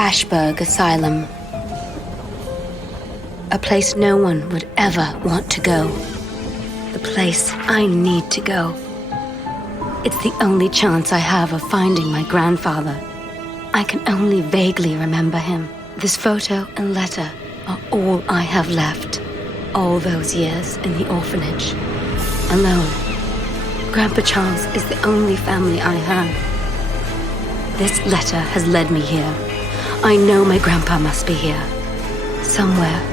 Ashburg Asylum. A place no one would ever want to go. The place I need to go. It's the only chance I have of finding my grandfather. I can only vaguely remember him. This photo and letter are all I have left. All those years in the orphanage. Alone. Grandpa Charles is the only family I have. This letter has led me here. I know my grandpa must be here. Somewhere.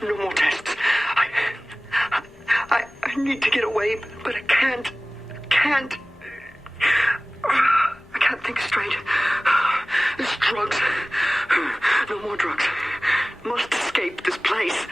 No more tests. I need to get away, but I can't. I can't think straight. There's drugs. No more drugs. Must escape this place.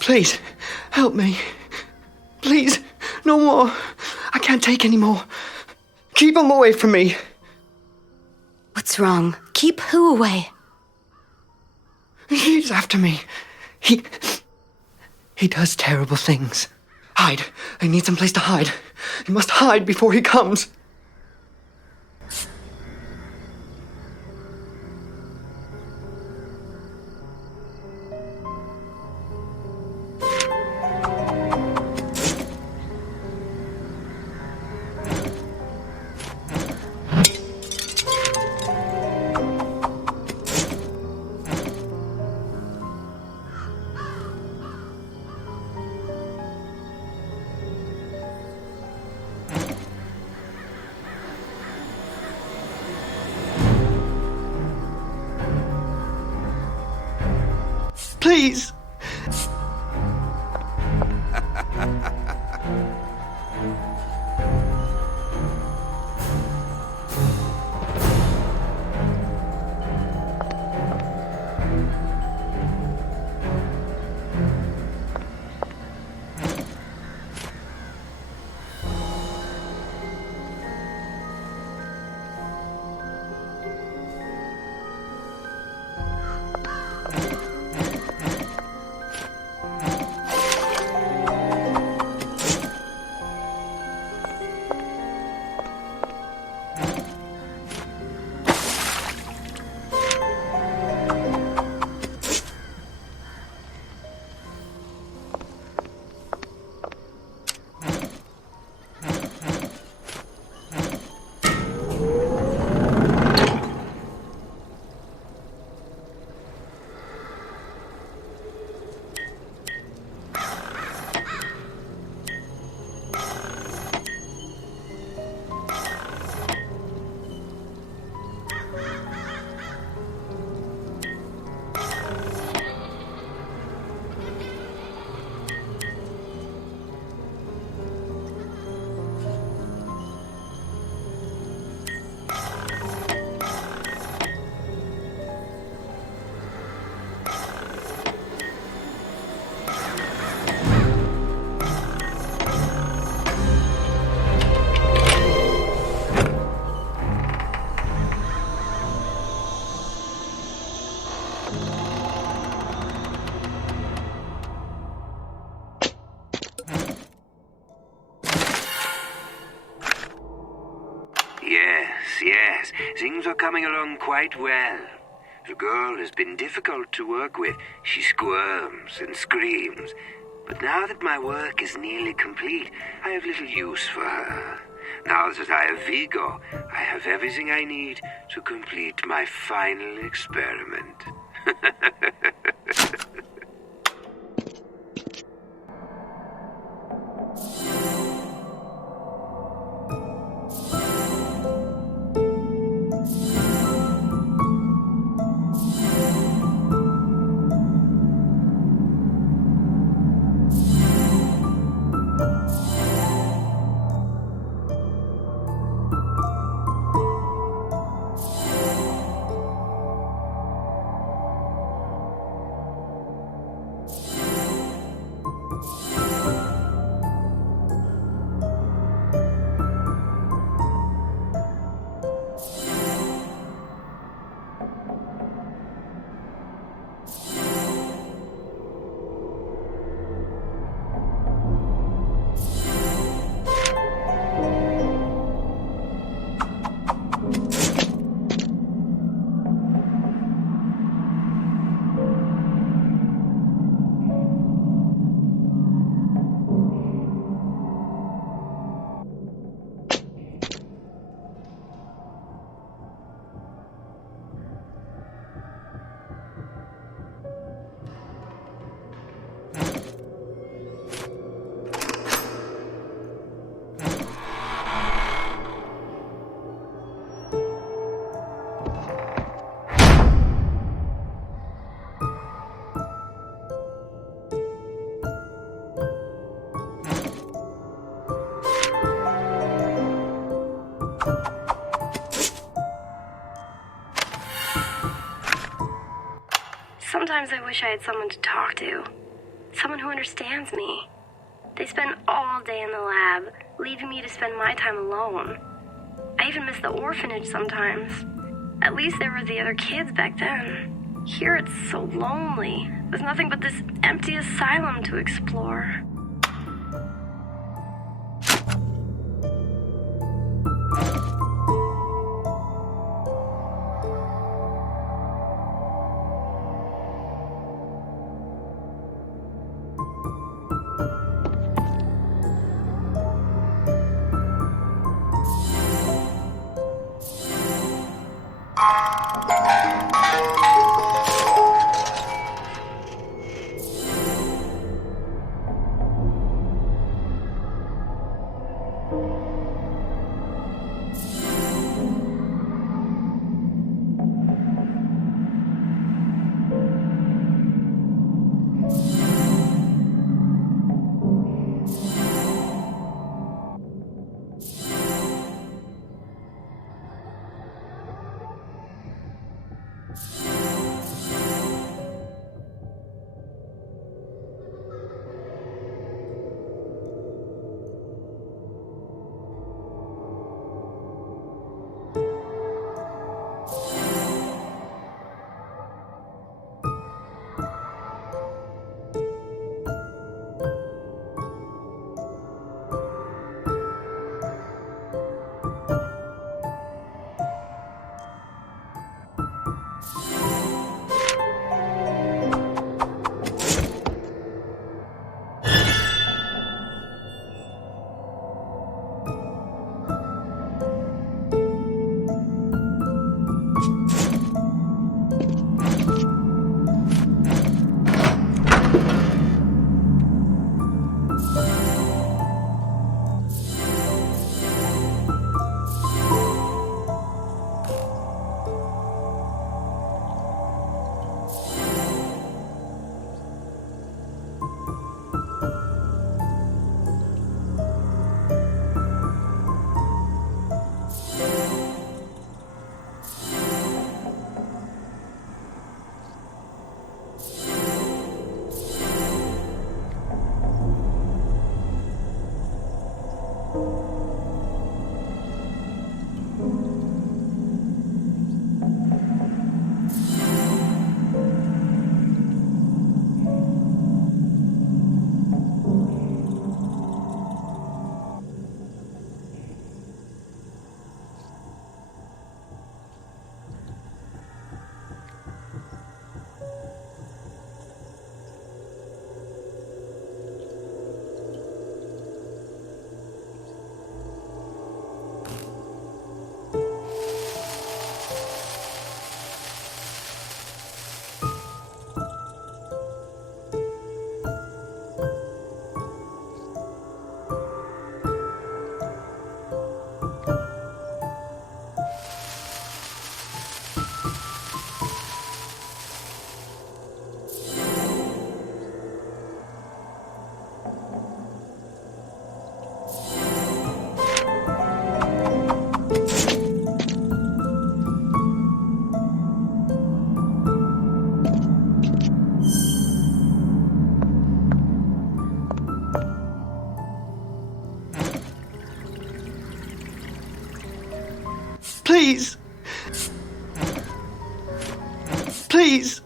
Please, help me. Please, no more. I can't take any more. Keep him away from me. What's wrong? Keep who away? He's after me. He does terrible things. Hide. I need some place to hide. You must hide before he comes. Please. Yes, things are coming along quite well. The girl has been difficult to work with. She squirms and screams. But now that my work is nearly complete, I have little use for her. Now that I have Vigo, I have everything I need to complete my final experiment. Sometimes I wish I had someone to talk to. Someone who understands me. They spend all day in the lab, leaving me to spend my time alone. I even miss the orphanage sometimes. At least there were the other kids back then. Here it's so lonely. There's nothing but this empty asylum to explore. Please. Please.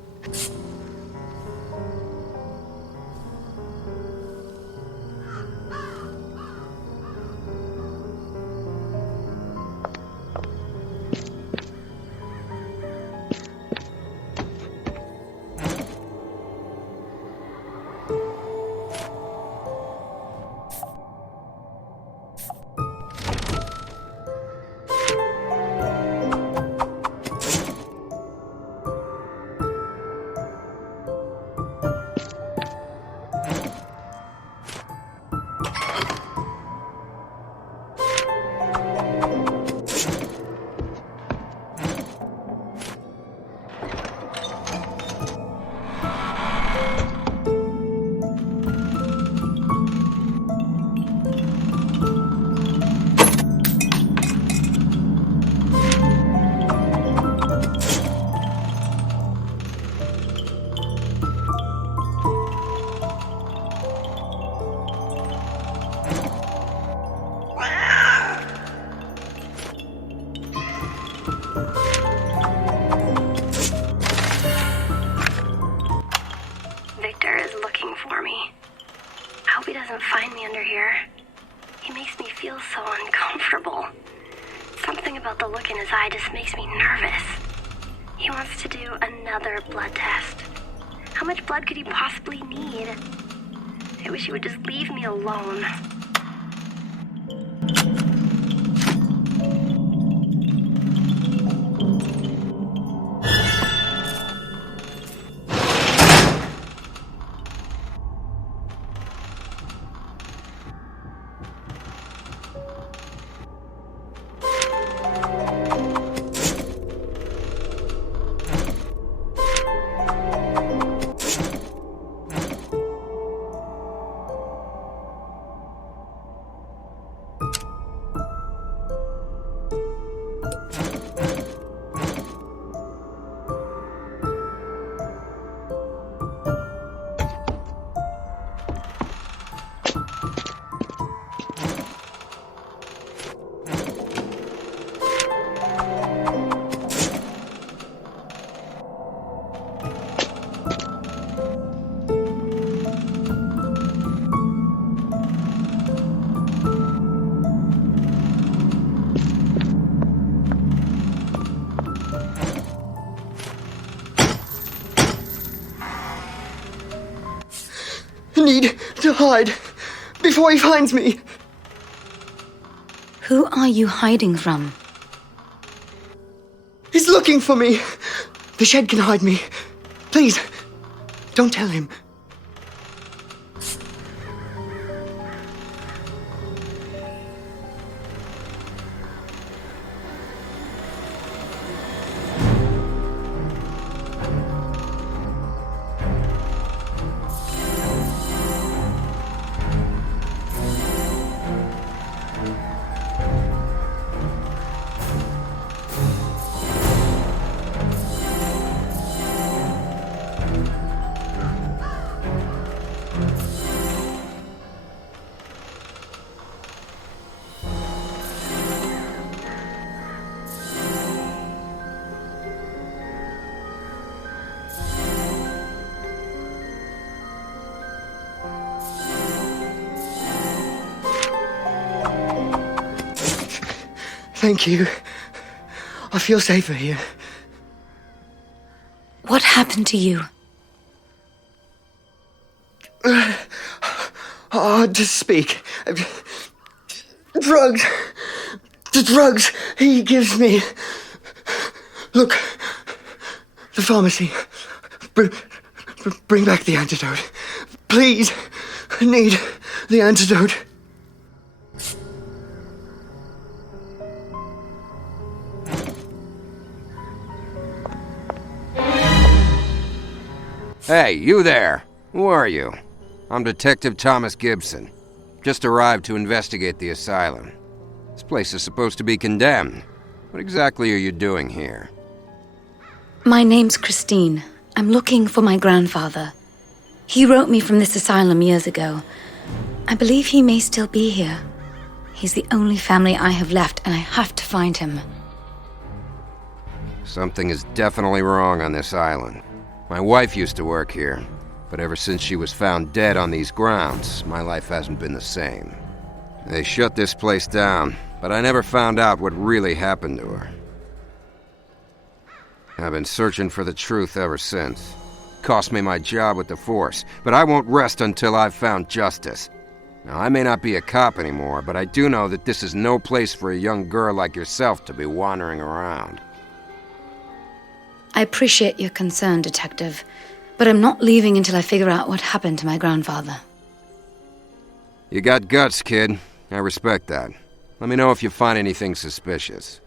me. I hope he doesn't find me under here. He makes me feel so uncomfortable. Something about the look in his eye just makes me nervous. He wants to do another blood test. How much blood could he possibly need? I wish he would just leave me alone. Need to hide before he finds me. Who are you hiding from? He's looking for me. The shed can hide me. Please, don't tell him. Thank you. I feel safer here. What happened to you? Hard to speak. Drugs. The drugs he gives me. Look, the pharmacy. Bring back the antidote. Please, I need the antidote. Hey, you there! Who are you? I'm Detective Thomas Gibson. Just arrived to investigate the asylum. This place is supposed to be condemned. What exactly are you doing here? My name's Christine. I'm looking for my grandfather. He wrote me from this asylum years ago. I believe he may still be here. He's the only family I have left, and I have to find him. Something is definitely wrong on this island. My wife used to work here, but ever since she was found dead on these grounds, my life hasn't been the same. They shut this place down, but I never found out what really happened to her. I've been searching for the truth ever since. Cost me my job with the force, but I won't rest until I've found justice. Now, I may not be a cop anymore, but I do know that this is no place for a young girl like yourself to be wandering around. I appreciate your concern, Detective, but I'm not leaving until I figure out what happened to my grandfather. You got guts, kid. I respect that. Let me know if you find anything suspicious.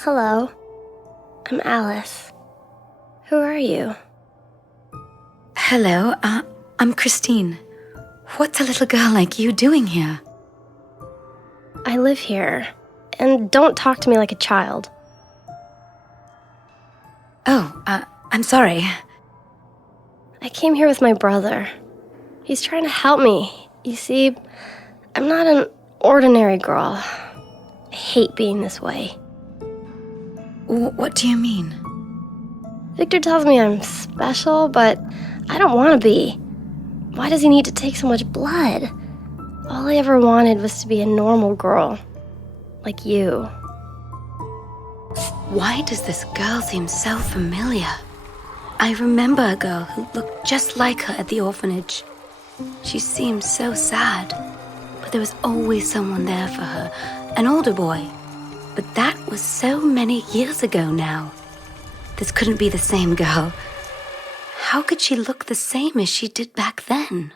Hello, I'm Alice. Who are you? Hello, I'm Christine. What's a little girl like you doing here? I live here, and don't talk to me like a child. Oh, I'm sorry. I came here with my brother. He's trying to help me. You see, I'm not an ordinary girl. I hate being this way. What do you mean? Victor tells me I'm special, but I don't want to be. Why does he need to take so much blood? All I ever wanted was to be a normal girl. Like you. Why does this girl seem so familiar? I remember a girl who looked just like her at the orphanage. She seemed so sad, but there was always someone there for her, an older boy. But that was so many years ago now. This couldn't be the same girl. How could she look the same as she did back then?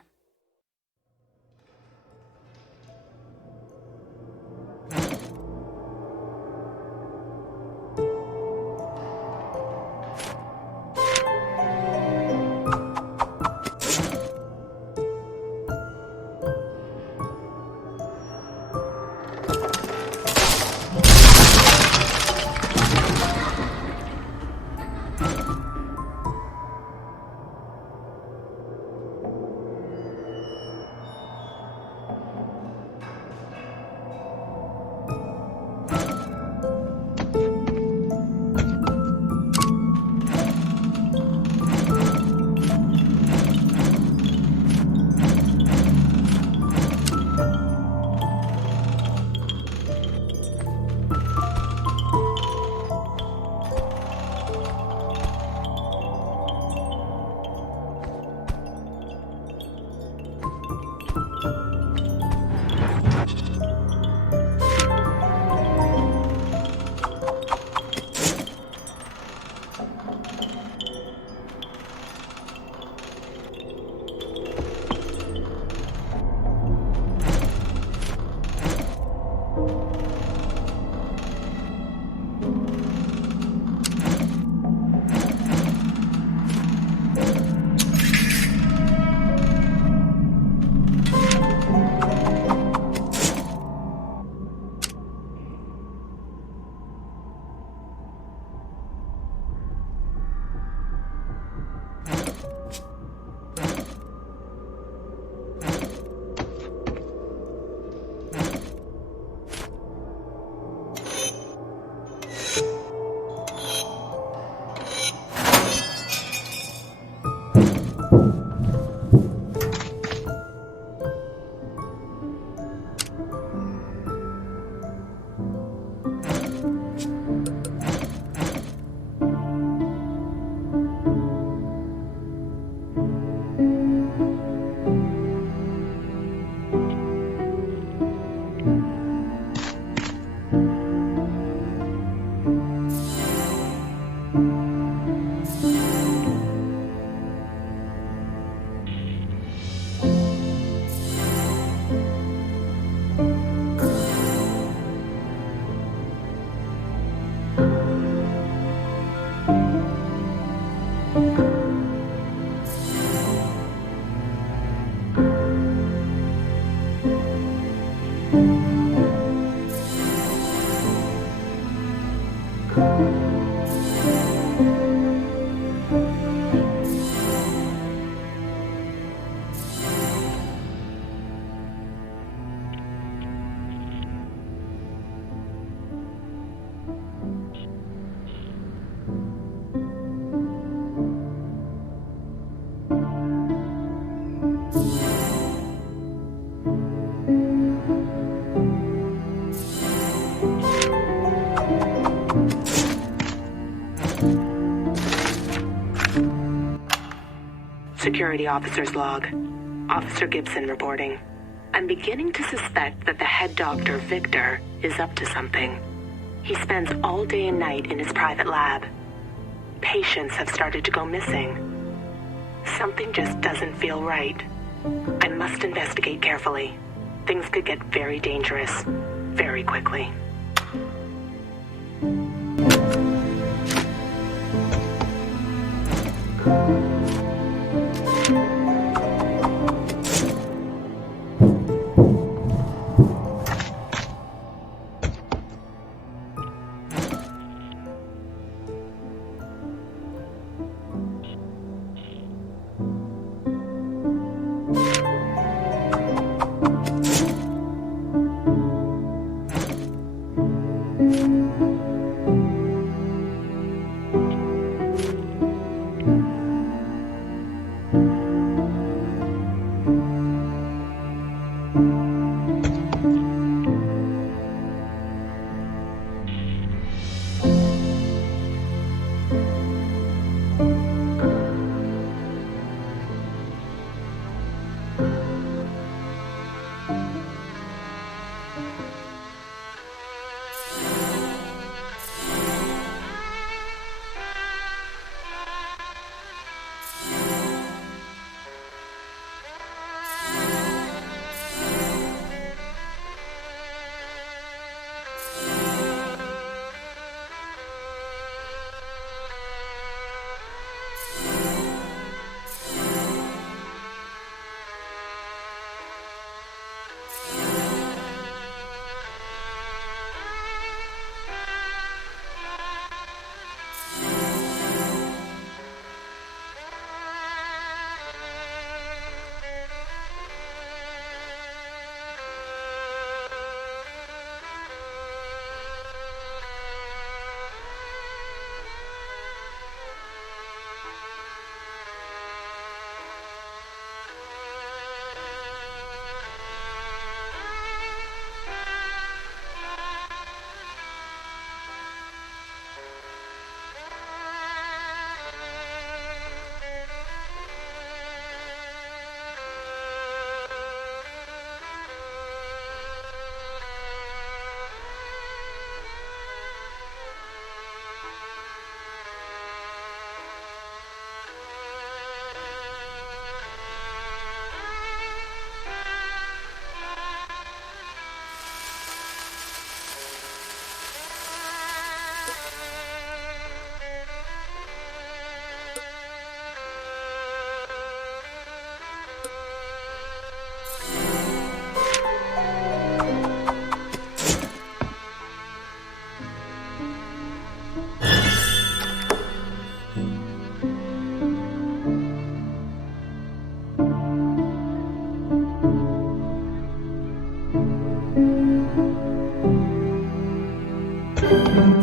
Security officer's log. Officer Gibson reporting. I'm beginning to suspect that the head doctor, Victor, is up to something. He spends all day and night in his private lab. Patients have started to go missing. Something just doesn't feel right. I must investigate carefully. Things could get very dangerous, very quickly.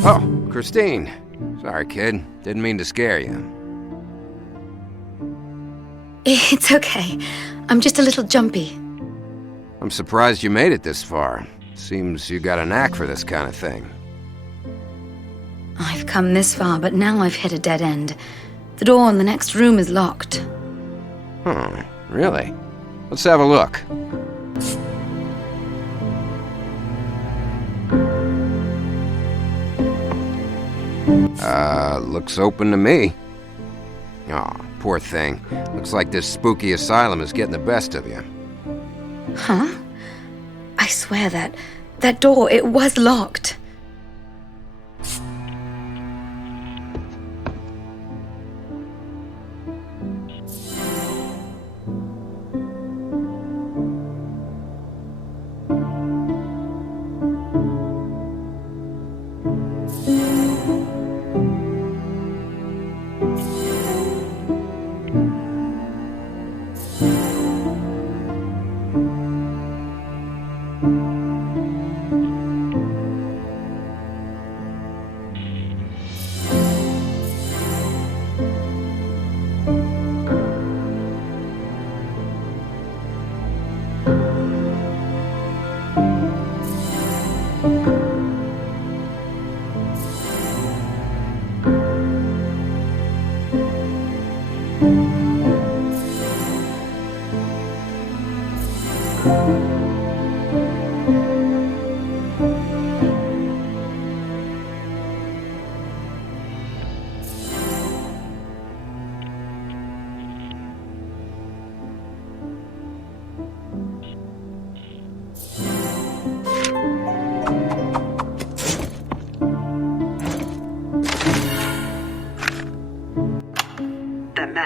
Oh, Christine. Sorry, kid. Didn't mean to scare you. It's okay. I'm just a little jumpy. I'm surprised you made it this far. Seems you got a knack for this kind of thing. I've come this far, but now I've hit a dead end. The door in the next room is locked. Huh, really? Let's have a look. Looks open to me. Aw, poor thing. Looks like this spooky asylum is getting the best of you. Huh? I swear that door, it was locked.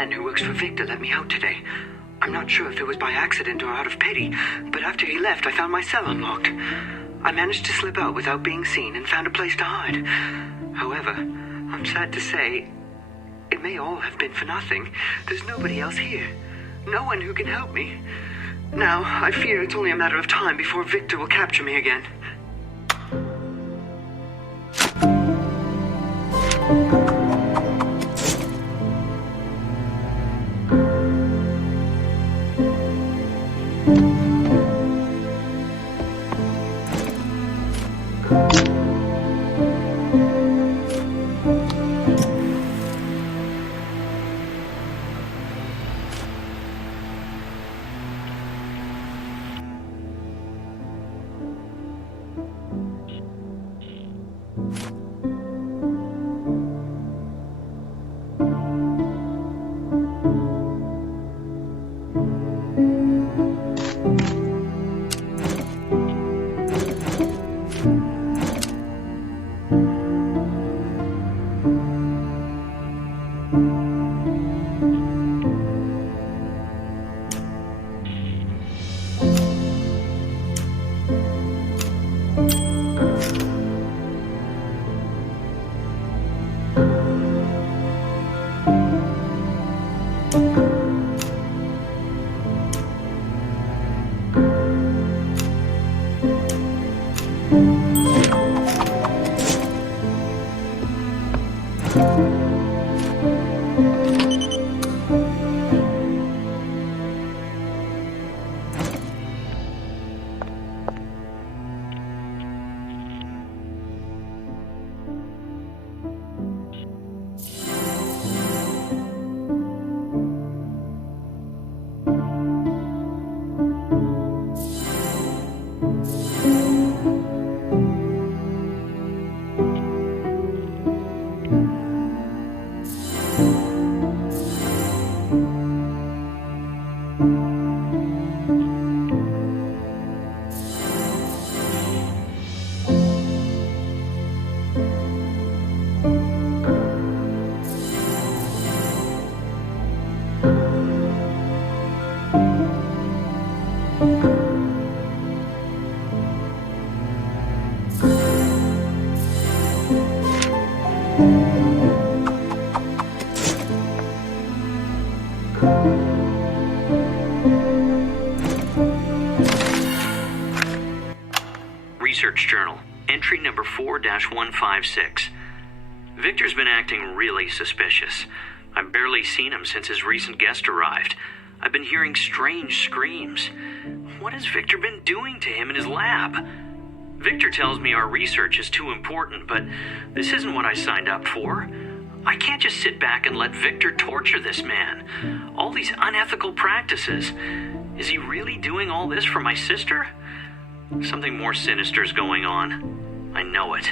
man who works for Victor let me out today. I'm not sure if it was by accident or out of pity, but after he left, I found my cell unlocked. I managed to slip out without being seen and found a place to hide. However, I'm sad to say, it may all have been for nothing. There's nobody else here. No one who can help me. Now, I fear it's only a matter of time before Victor will capture me again. Research Journal, entry number 4-156. Victor's been acting really suspicious. I've barely seen him since his recent guest arrived. I've been hearing strange screams. What has Victor been doing to him in his lab? Victor tells me our research is too important, but this isn't what I signed up for. I can't just sit back and let Victor torture this man. All these unethical practices. Is he really doing all this for my sister? Something more sinister's going on. I know it.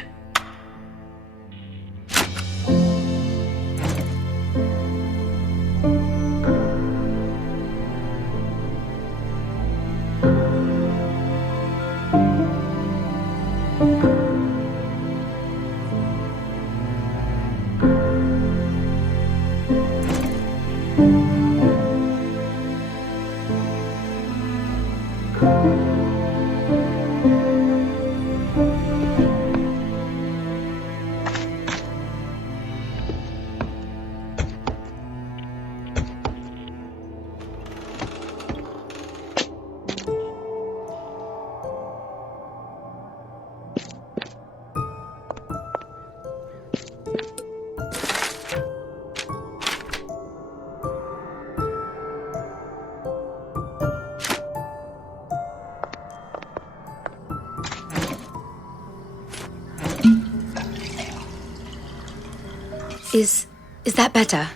Is that better?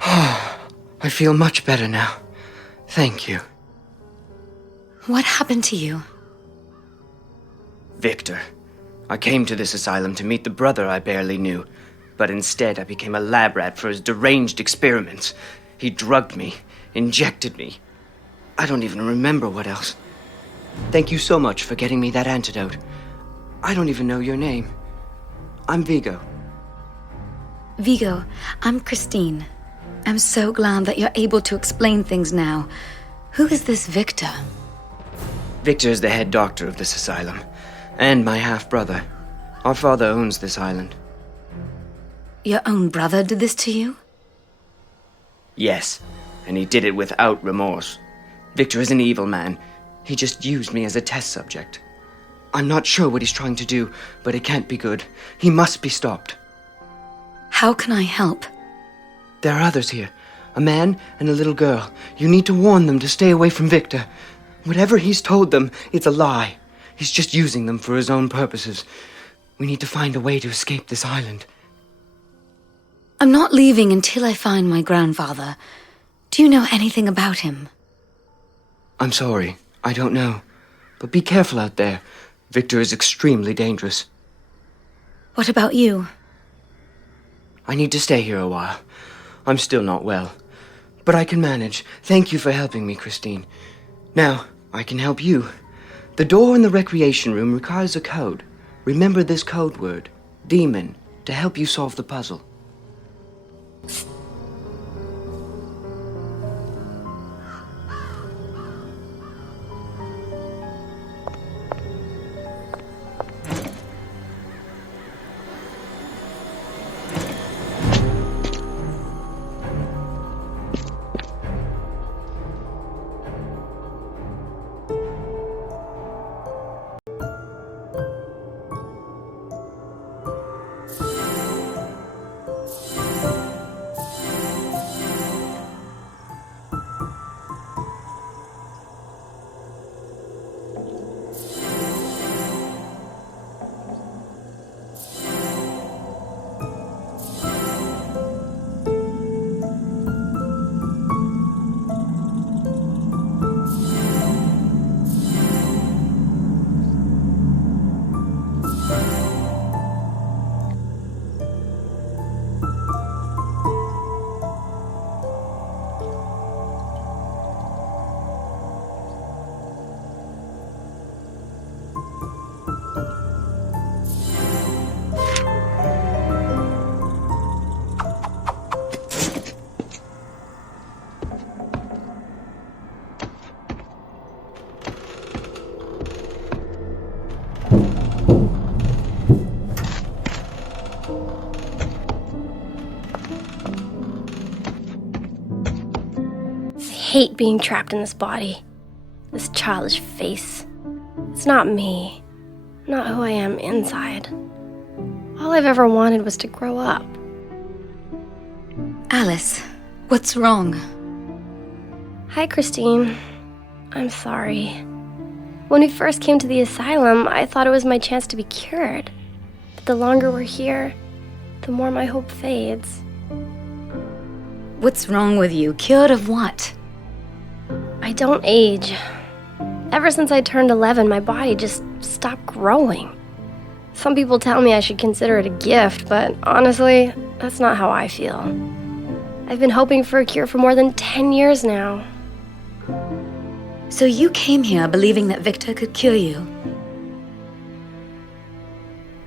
I feel much better now. Thank you. What happened to you? Victor. I came to this asylum to meet the brother I barely knew, but instead I became a lab rat for his deranged experiments. He drugged me, injected me. I don't even remember what else. Thank you so much for getting me that antidote. I don't even know your name. I'm Vigo. Vigo, I'm Christine. I'm so glad that you're able to explain things now. Who is this Victor? Victor is the head doctor of this asylum, and my half-brother. Our father owns this island. Your own brother did this to you? Yes, and he did it without remorse. Victor is an evil man. He just used me as a test subject. I'm not sure what he's trying to do, but it can't be good. He must be stopped. How can I help? There are others here. A man and a little girl. You need to warn them to stay away from Victor. Whatever he's told them, it's a lie. He's just using them for his own purposes. We need to find a way to escape this island. I'm not leaving until I find my grandfather. Do you know anything about him? I'm sorry. I don't know. But be careful out there. Victor is extremely dangerous. What about you? I need to stay here a while. I'm still not well. But I can manage. Thank you for helping me, Christine. Now, I can help you. The door in the recreation room requires a code. Remember this code word, demon, to help you solve the puzzle. I hate being trapped in this body. This childish face. It's not me. Not who I am inside. All I've ever wanted was to grow up. Alice, what's wrong? Hi, Christine. I'm sorry. When we first came to the asylum, I thought it was my chance to be cured. But the longer we're here, the more my hope fades. What's wrong with you? Cured of what? I don't age. Ever since I turned 11, my body just stopped growing. Some people tell me I should consider it a gift, but honestly, that's not how I feel. I've been hoping for a cure for more than 10 years now. So you came here believing that Victor could cure you?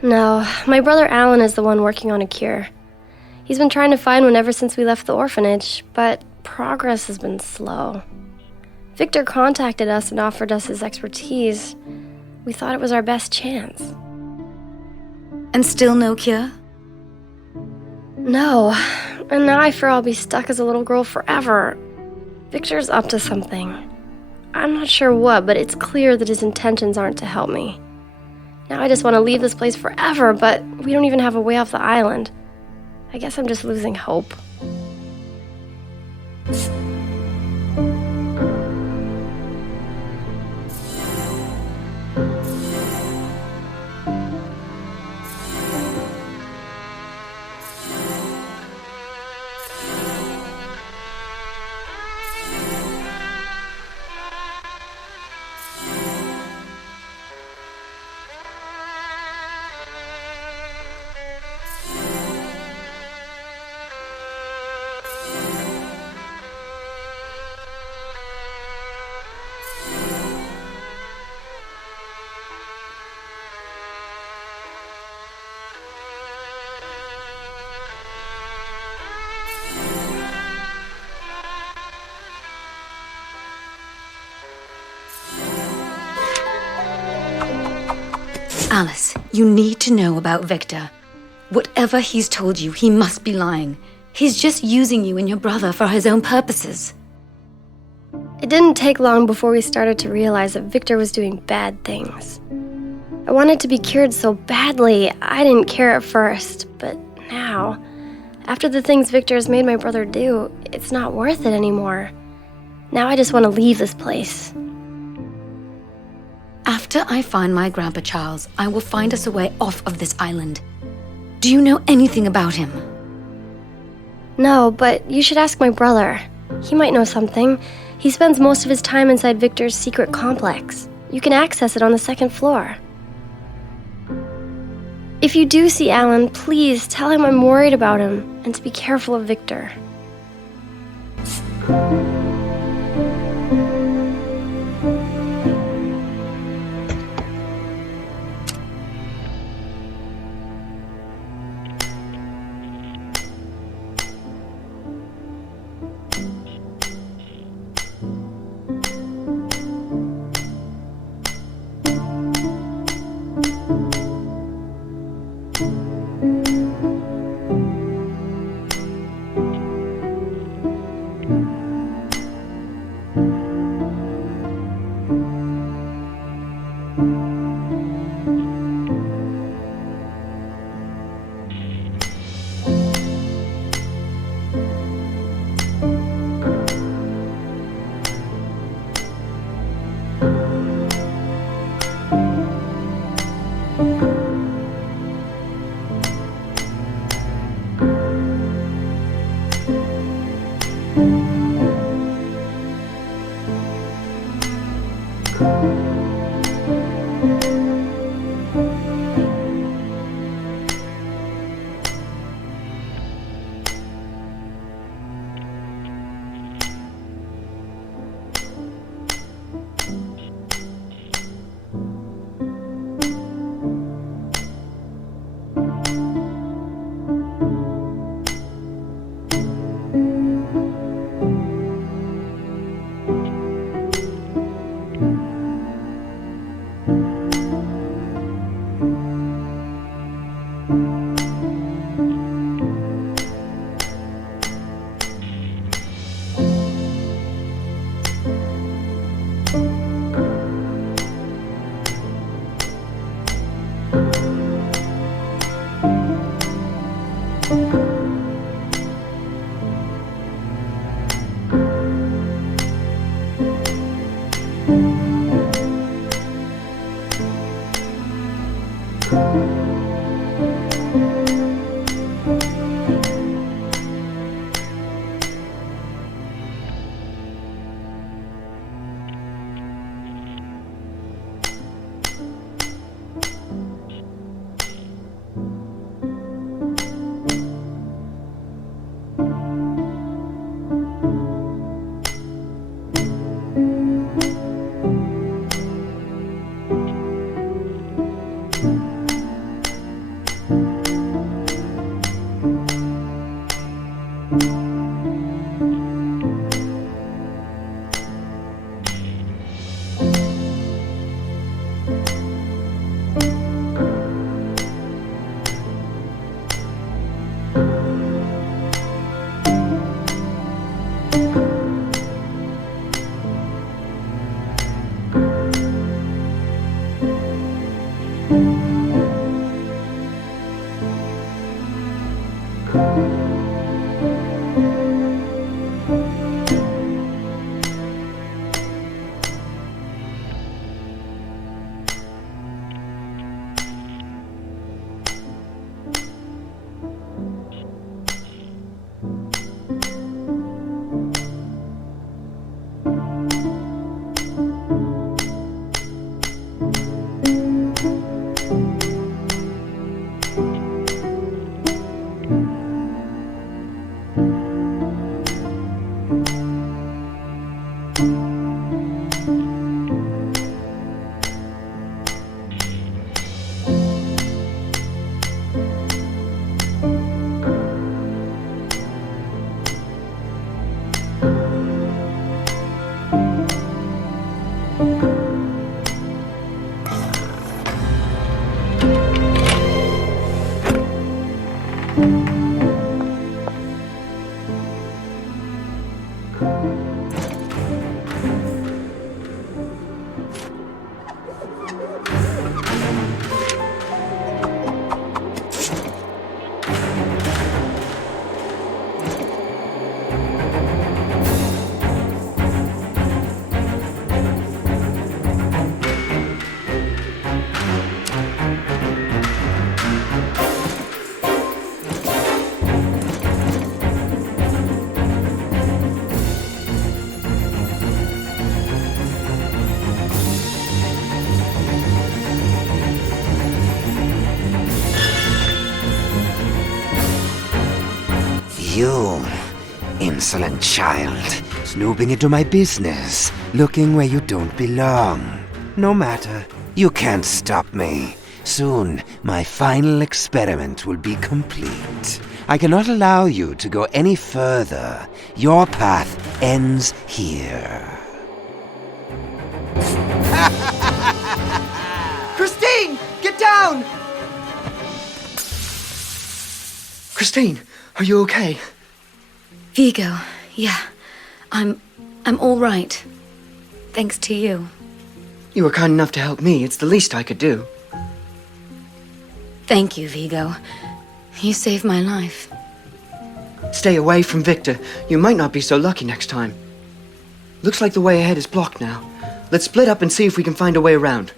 No, my brother Alan is the one working on a cure. He's been trying to find one ever since we left the orphanage, but progress has been slow. Victor contacted us and offered us his expertise. We thought it was our best chance. And still no cure? No, and now I fear I'll be stuck as a little girl forever. Victor's up to something. I'm not sure what, but it's clear that his intentions aren't to help me. Now I just want to leave this place forever, but we don't even have a way off the island. I guess I'm just losing hope. Alice, you need to know about Victor. Whatever he's told you, he must be lying. He's just using you and your brother for his own purposes. It didn't take long before we started to realize that Victor was doing bad things. I wanted to be cured so badly, I didn't care at first, but now, after the things Victor has made my brother do, it's not worth it anymore. Now I just want to leave this place. After I find my Grandpa Charles, I will find us a way off of this island. Do you know anything about him? No, but you should ask my brother. He might know something. He spends most of his time inside Victor's secret complex. You can access it on the second floor. If you do see Alan, please tell him I'm worried about him and to be careful of Victor. You, insolent child, snooping into my business, looking where you don't belong. No matter, you can't stop me. Soon, my final experiment will be complete. I cannot allow you to go any further. Your path ends here. Christine! Get down! Christine, are you okay? Vigo, yeah. I'm all right. Thanks to you. You were kind enough to help me. It's the least I could do. Thank you, Vigo. You saved my life. Stay away from Victor. You might not be so lucky next time. Looks like the way ahead is blocked now. Let's split up and see if we can find a way around.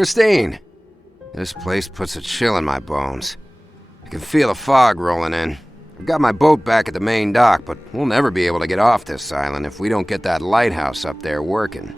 Christine! This place puts a chill in my bones. I can feel a fog rolling in. I've got my boat back at the main dock, but we'll never be able to get off this island if we don't get that lighthouse up there working.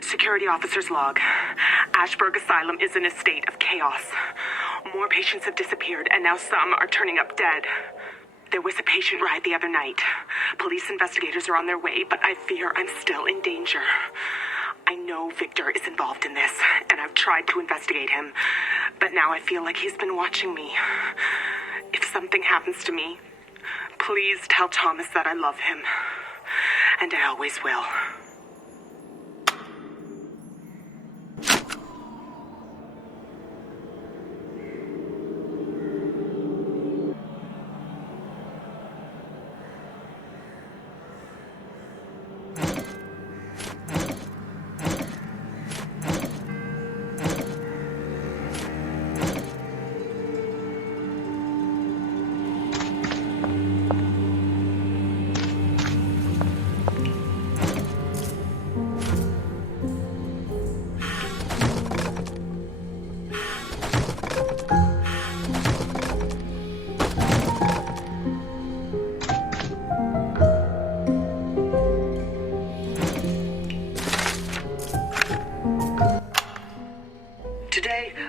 Security officer's log. Ashburg Asylum is in a state of chaos. More patients have disappeared, and now some are turning up dead. There was a patient ride the other night. Police investigators are on their way, but I fear I'm still in danger. I know Victor is involved in this, and I've tried to investigate him, but now I feel like he's been watching me. If something happens to me, please tell Thomas that I love him. And I always will.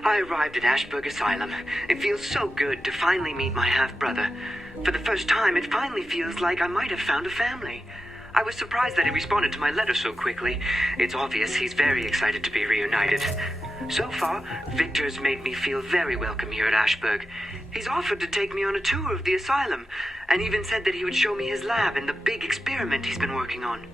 I arrived at Ashburg Asylum. It feels so good to finally meet my half-brother. For the first time, it finally feels like I might have found a family. I was surprised that he responded to my letter so quickly. It's obvious he's very excited to be reunited. So far, Victor's made me feel very welcome here at Ashburg. He's offered to take me on a tour of the asylum, and even said that he would show me his lab and the big experiment he's been working on.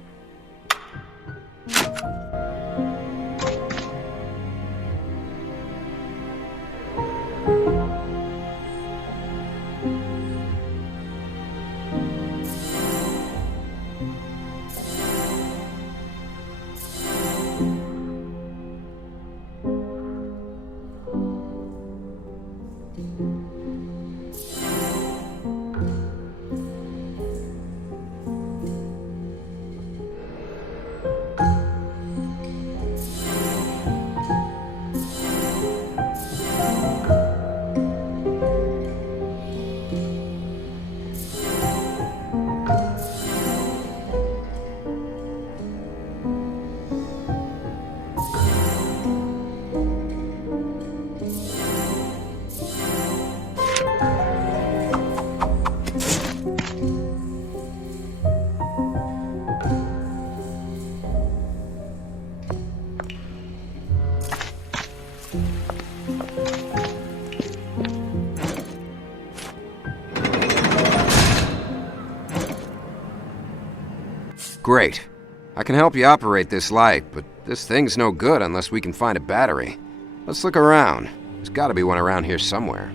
Great. I can help you operate this light, but this thing's no good unless we can find a battery. Let's look around. There's gotta be one around here somewhere.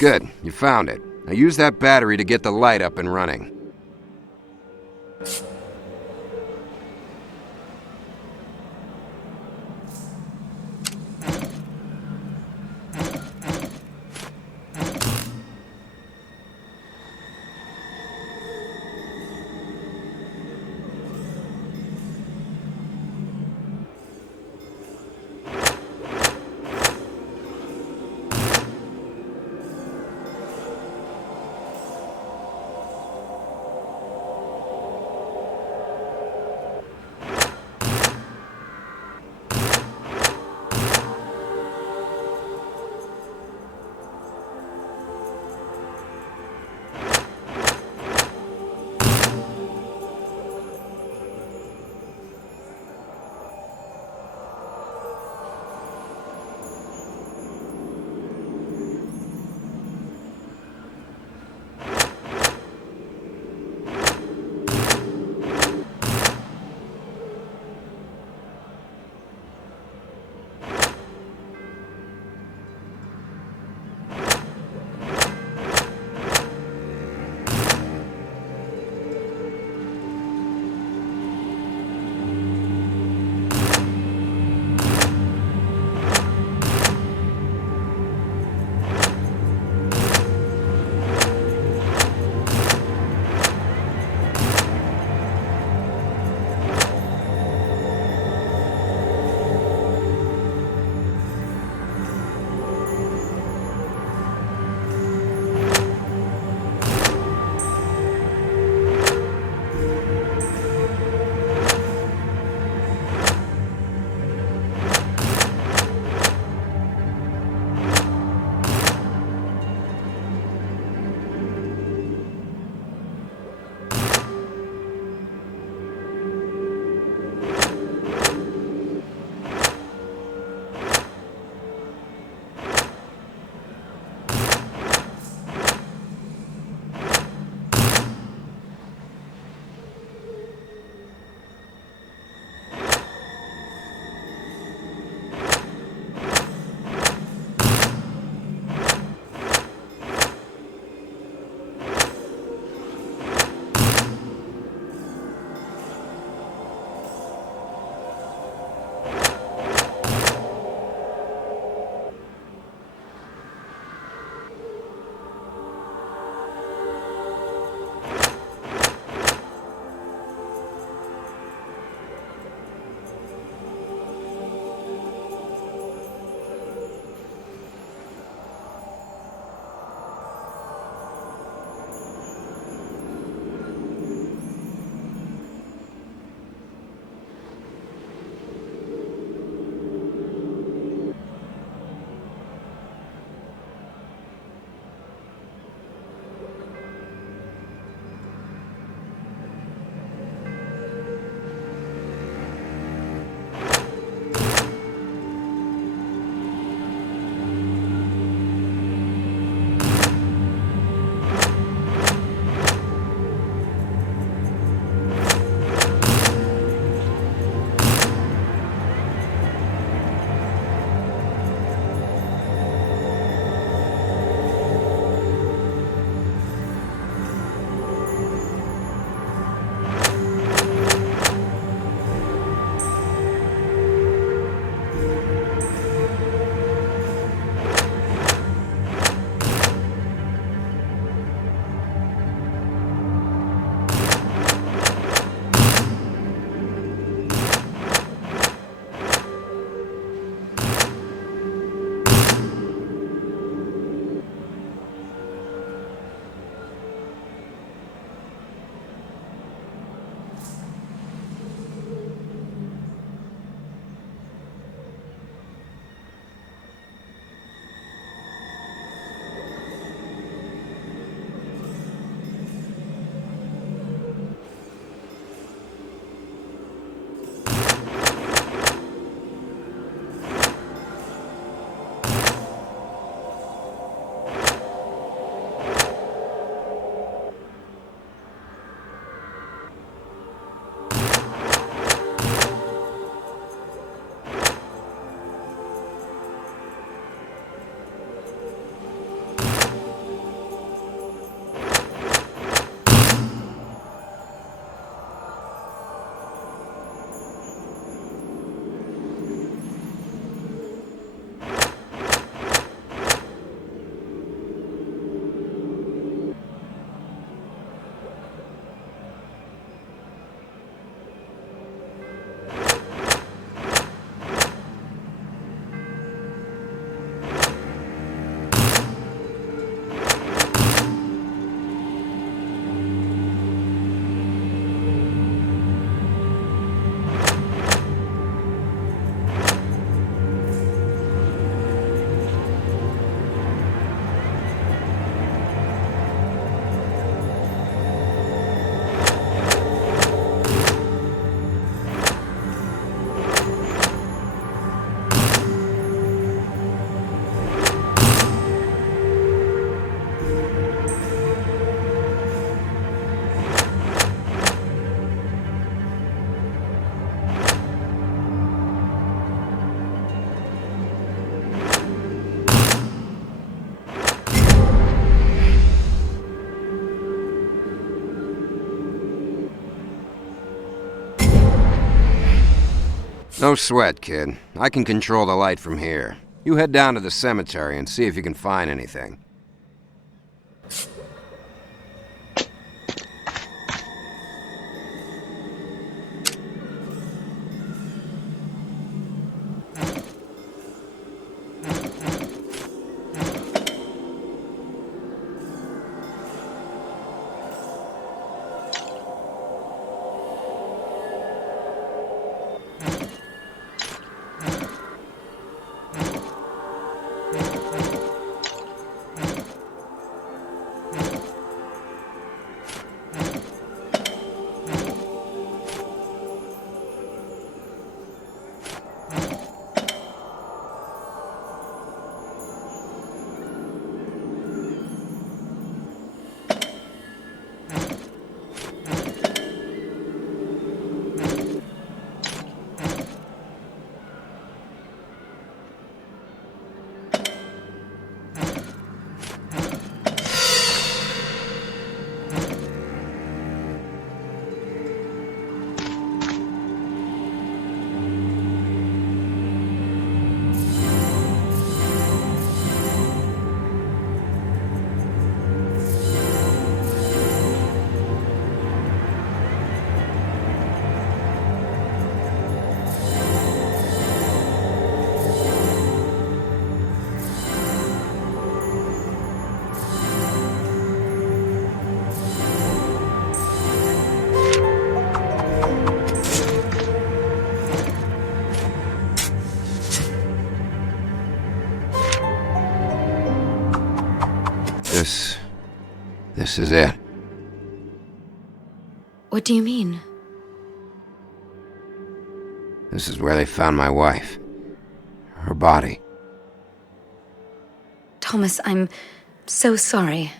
Good, you found it. Now use that battery to get the light up and running. No sweat, kid. I can control the light from here. You head down to the cemetery and see if you can find anything. This is it. What do you mean? This is where they found my wife. Her body. Thomas, I'm so sorry.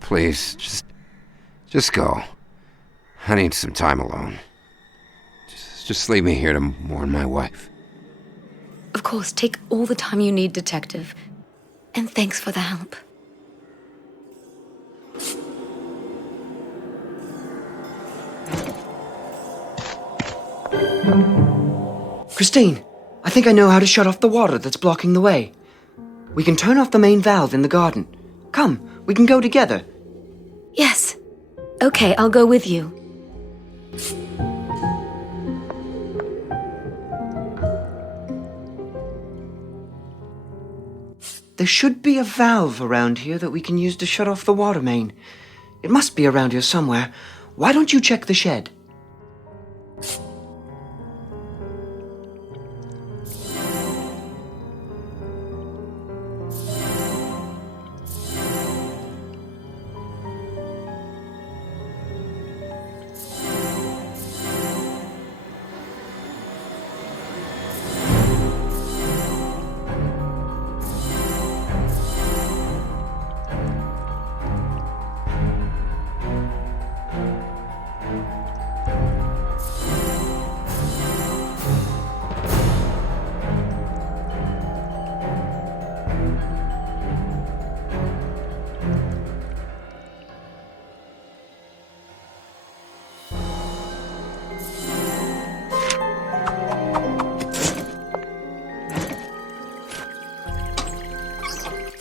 Please, just go. I need some time alone. Just leave me here to mourn my wife. Of course, take all the time you need, Detective. And thanks for the help. Christine, I think I know how to shut off the water that's blocking the way. We can turn off the main valve in the garden. Come, we can go together. Yes. Okay, I'll go with you. There should be a valve around here that we can use to shut off the water main. It must be around here somewhere. Why don't you check the shed?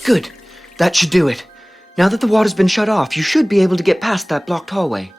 Good. That should do it. Now that the water's been shut off, you should be able to get past that blocked hallway.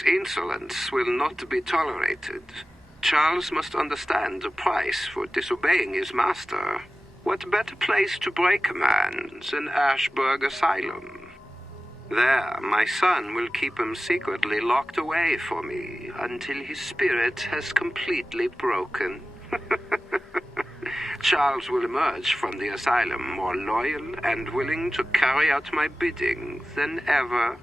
This insolence will not be tolerated. Charles must understand the price for disobeying his master. What better place to break a man than Ashburg Asylum? There, my son will keep him secretly locked away for me until his spirit has completely broken. Charles will emerge from the asylum more loyal and willing to carry out my bidding than ever.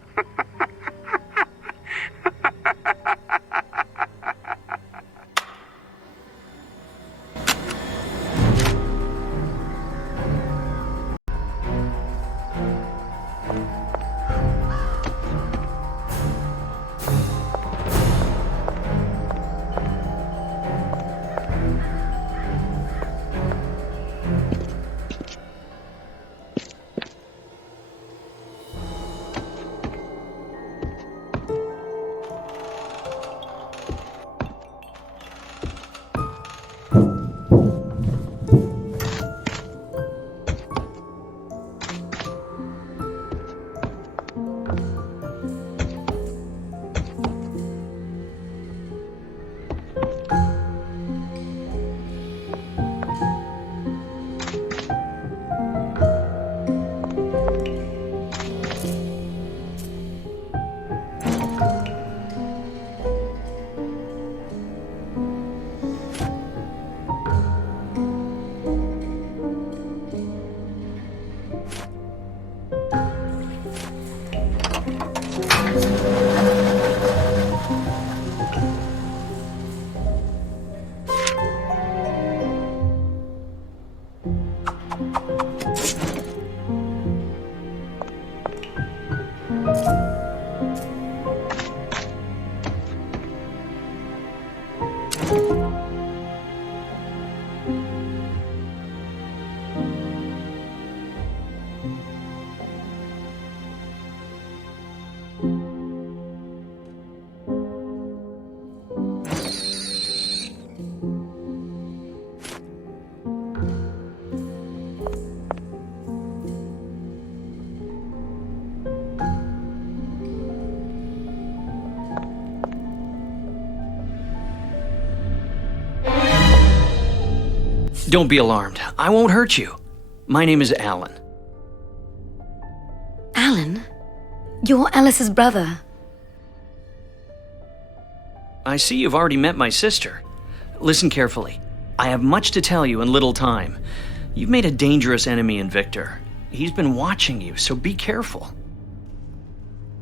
Don't be alarmed. I won't hurt you. My name is Alan. Alan? You're Alice's brother. I see you've already met my sister. Listen carefully. I have much to tell you in little time. You've made a dangerous enemy in Victor. He's been watching you, so be careful.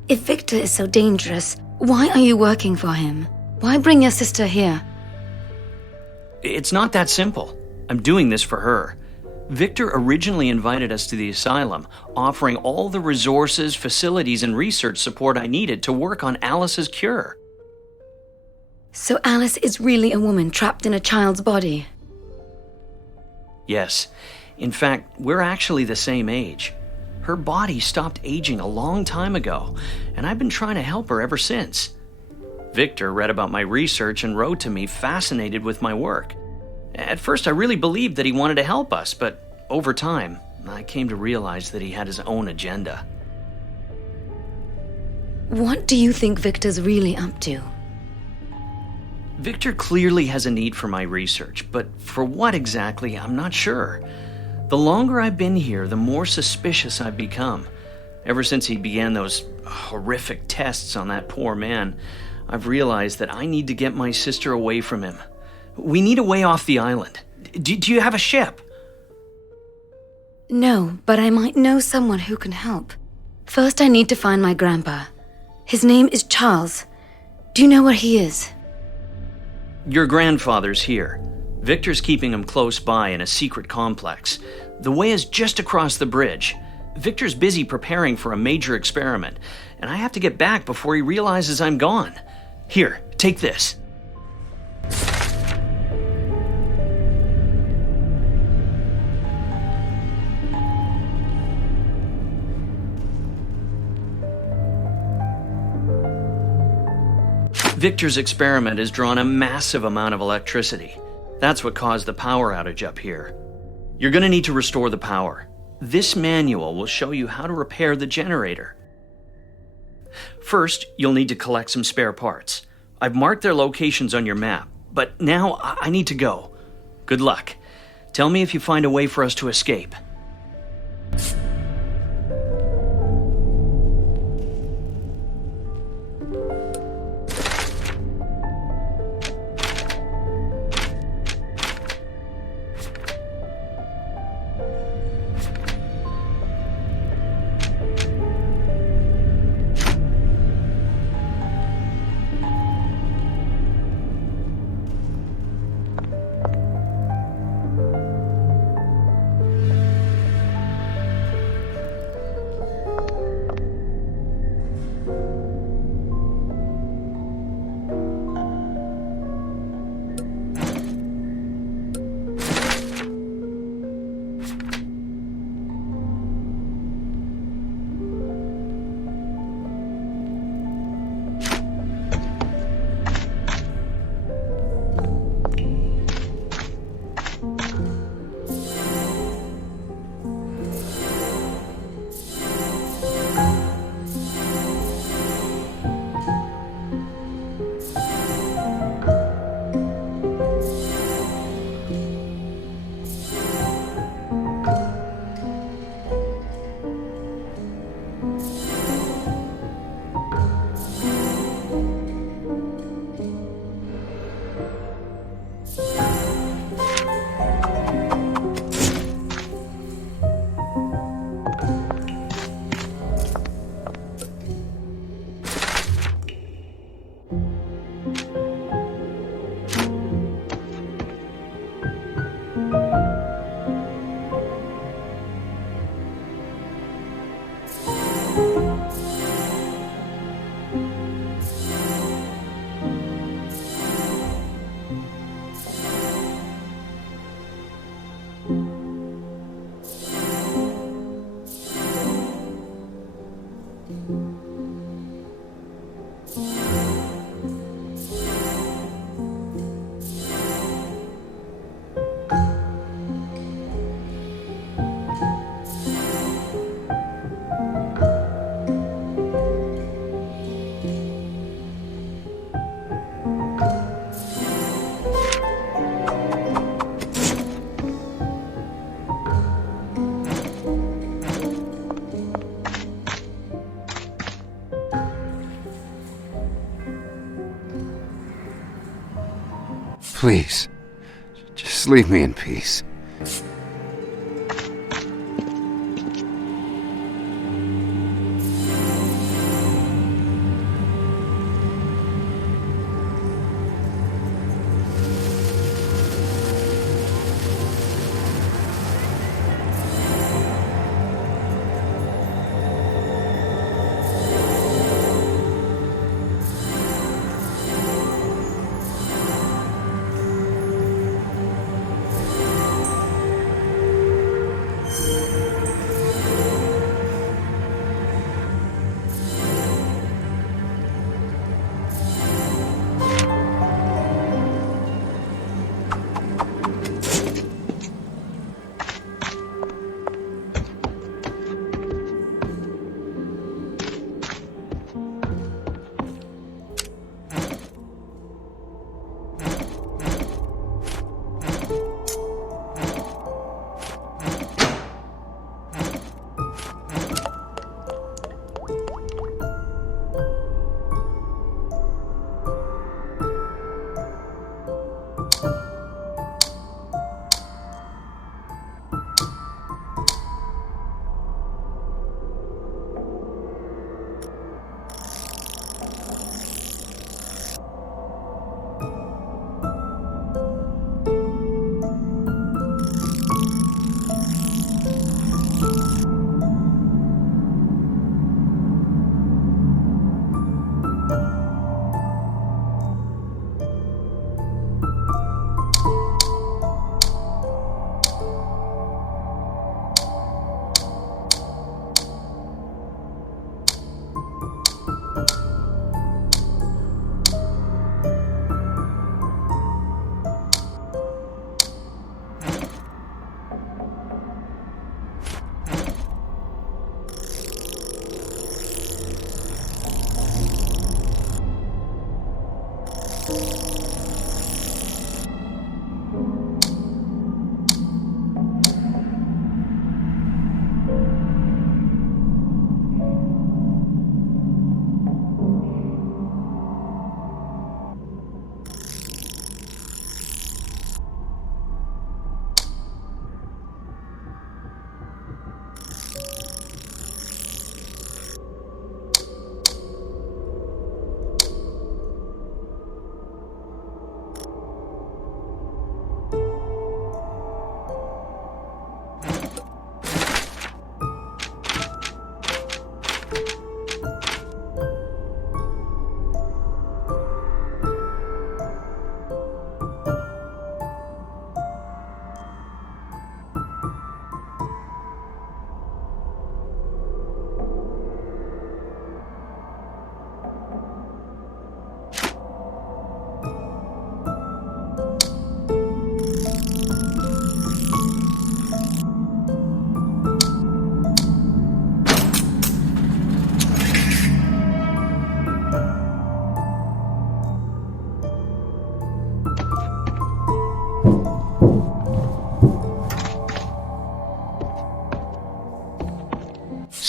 If Victor is so dangerous, why are you working for him? Why bring your sister here? It's not that simple. I'm doing this for her. Victor originally invited us to the asylum, offering all the resources, facilities, and research support I needed to work on Alice's cure. So Alice is really a woman trapped in a child's body? Yes. In fact, we're actually the same age. Her body stopped aging a long time ago, and I've been trying to help her ever since. Victor read about my research and wrote to me, fascinated with my work. At first, I really believed that he wanted to help us, but over time, I came to realize that he had his own agenda. What do you think Victor's really up to? Victor clearly has a need for my research, but for what exactly, I'm not sure. The longer I've been here, the more suspicious I've become. Ever since he began those horrific tests on that poor man, I've realized that I need to get my sister away from him. We need a way off the island. Do you have a ship? No, but I might know someone who can help. First, I need to find my grandpa. His name is Charles. Do you know where he is? Your grandfather's here. Victor's keeping him close by in a secret complex. The way is just across the bridge. Victor's busy preparing for a major experiment, and I have to get back before he realizes I'm gone. Here, take this. Victor's experiment has drawn a massive amount of electricity. That's what caused the power outage up here. You're going to need to restore the power. This manual will show you how to repair the generator. First, you'll need to collect some spare parts. I've marked their locations on your map, but now I need to go. Good luck. Tell me if you find a way for us to escape. Please, just leave me in peace.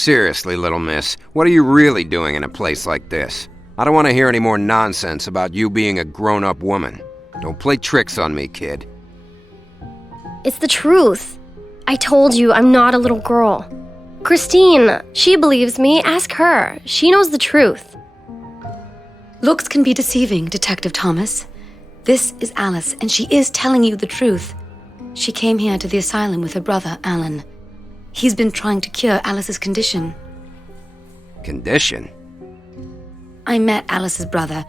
seriously, little miss, what are you really doing in a place like this? I don't want to hear any more nonsense about you being a grown-up woman. Don't play tricks on me, kid. It's the truth. I told you I'm not a little girl. Christine, she believes me. Ask her. She knows the truth. Looks can be deceiving, Detective Thomas. This is Alice, and she is telling you the truth. She came here to the asylum with her brother, Alan. He's been trying to cure Alice's condition. Condition? I met Alice's brother.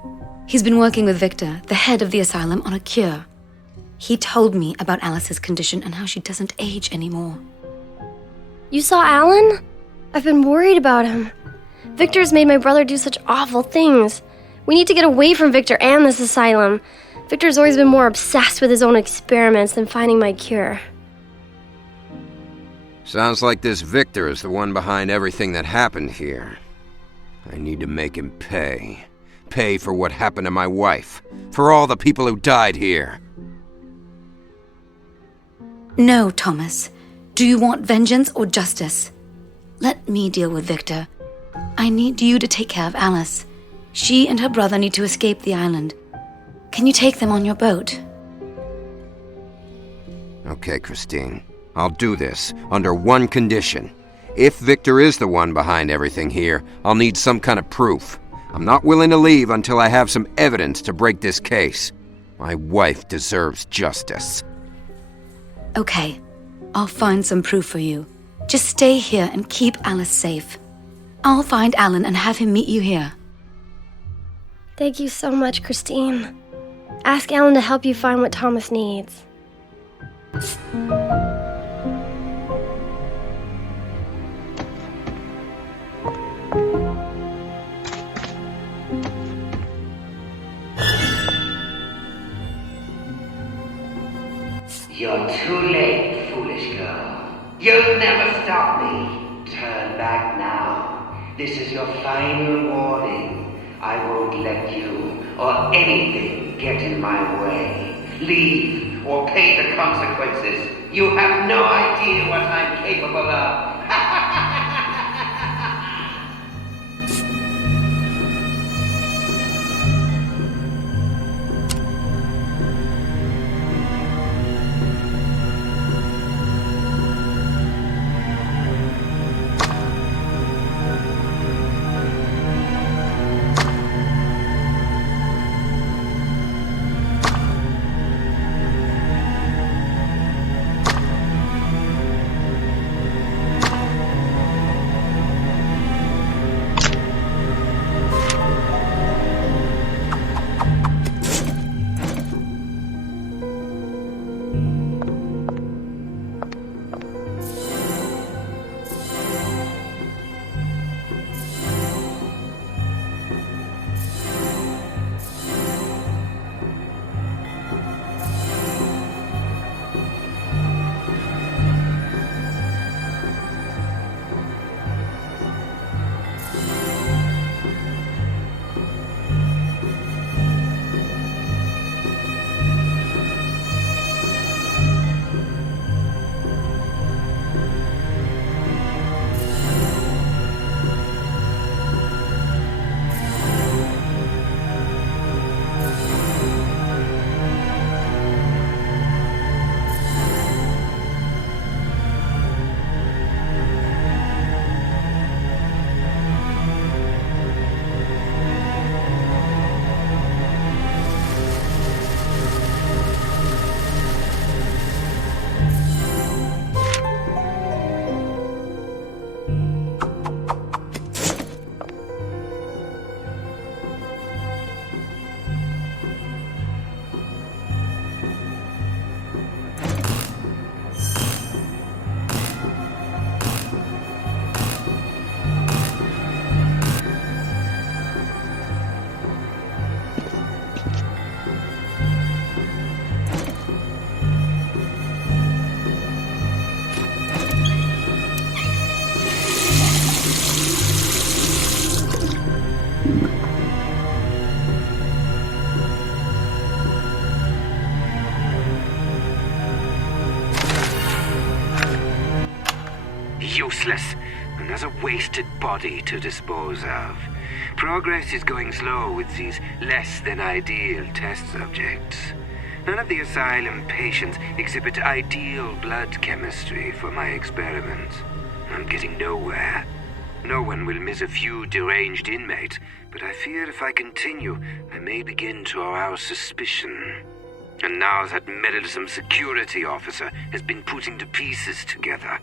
He's been working with Victor, the head of the asylum, on a cure. He told me about Alice's condition and how she doesn't age anymore. You saw Alan? I've been worried about him. Victor's made my brother do such awful things. We need to get away from Victor and this asylum. Victor's always been more obsessed with his own experiments than finding my cure. Sounds like this Victor is the one behind everything that happened here. I need to make him pay. Pay for what happened to my wife. For all the people who died here. No, Thomas. Do you want vengeance or justice? Let me deal with Victor. I need you to take care of Alice. She and her brother need to escape the island. Can you take them on your boat? Okay, Christine. I'll do this, under one condition. If Victor is the one behind everything here, I'll need some kind of proof. I'm not willing to leave until I have some evidence to break this case. My wife deserves justice. Okay, I'll find some proof for you. Just stay here and keep Alice safe. I'll find Alan and have him meet you here. Thank you so much, Christine. Ask Alan to help you find what Thomas needs. You're too late, foolish girl. You'll never stop me. Turn back now. This is your final warning. I won't let you or anything get in my way. Leave or pay the consequences. You have no idea what I'm capable of. Useless. and has a wasted body to dispose of. Progress is going slow with these less-than-ideal test subjects. None of the asylum patients exhibit ideal blood chemistry for my experiments. I'm getting nowhere. No one will miss a few deranged inmates, but I fear if I continue, I may begin to arouse suspicion. And now that meddlesome security officer has been putting the pieces together,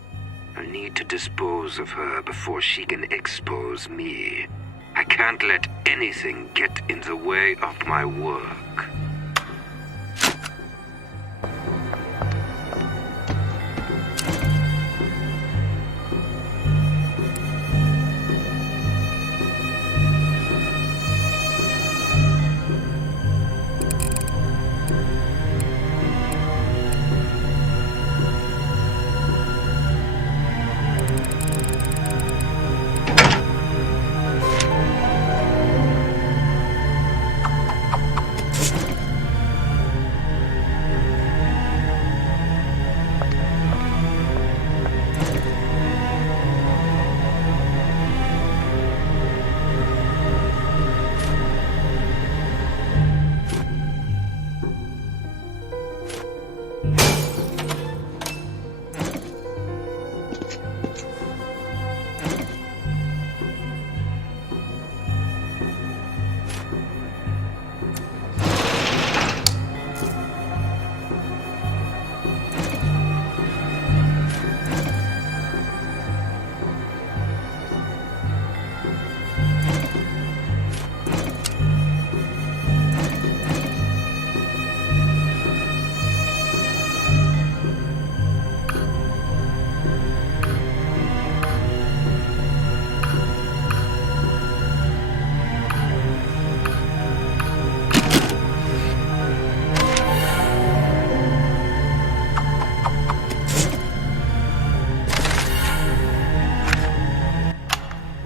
I'll need to dispose of her before she can expose me. I can't let anything get in the way of my work.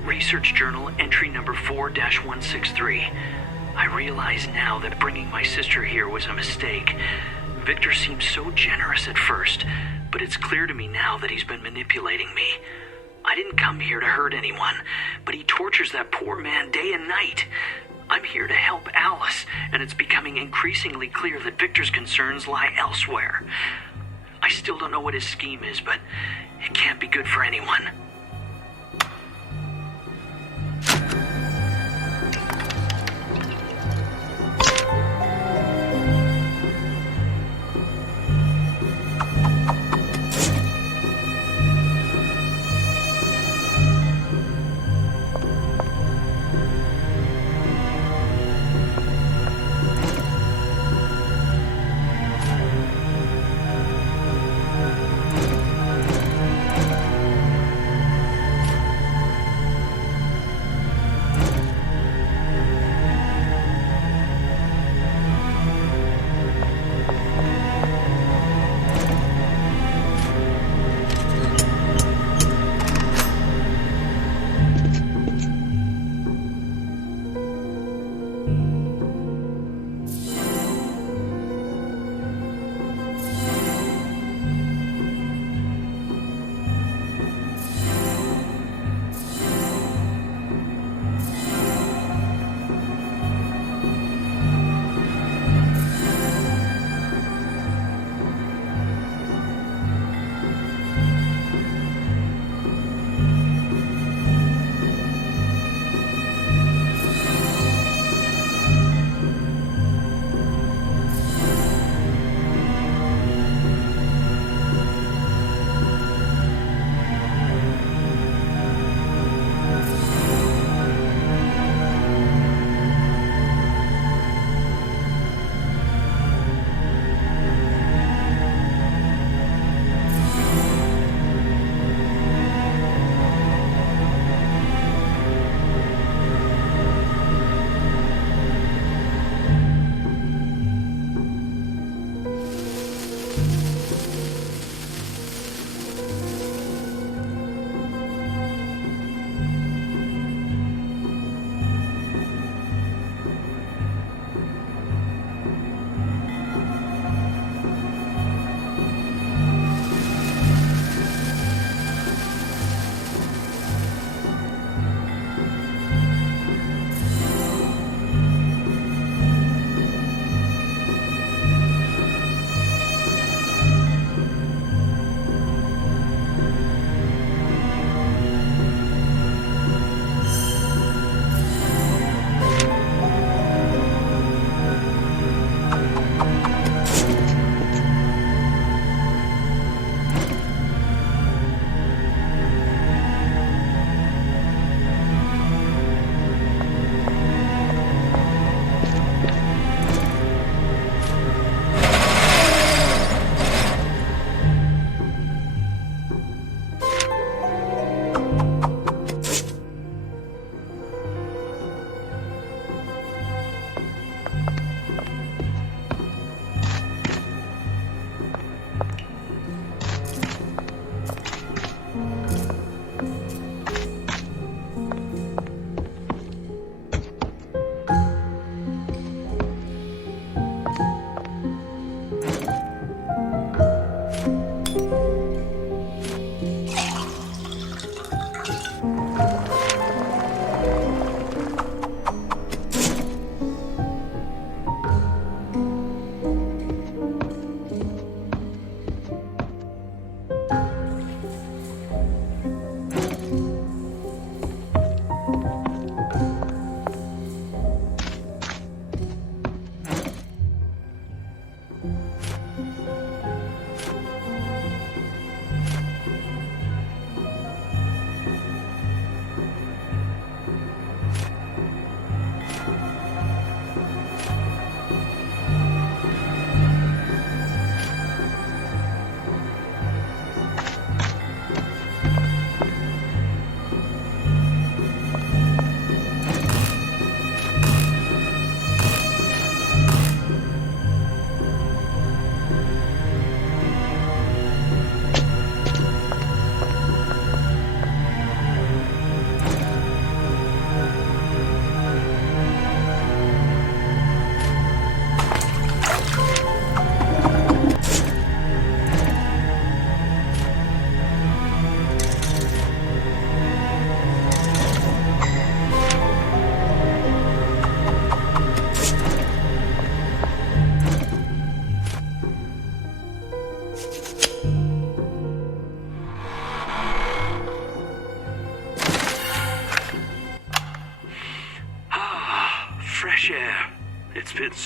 Research Journal entry number 4-163. I realize now that bringing my sister here was a mistake. Victor seemed so generous at first, but it's clear to me now that he's been manipulating me. I didn't come here to hurt anyone, but he tortures that poor man day and night. I'm here to help Alice, and it's becoming increasingly clear that Victor's concerns lie elsewhere. I still don't know what his scheme is, but it can't be good for anyone.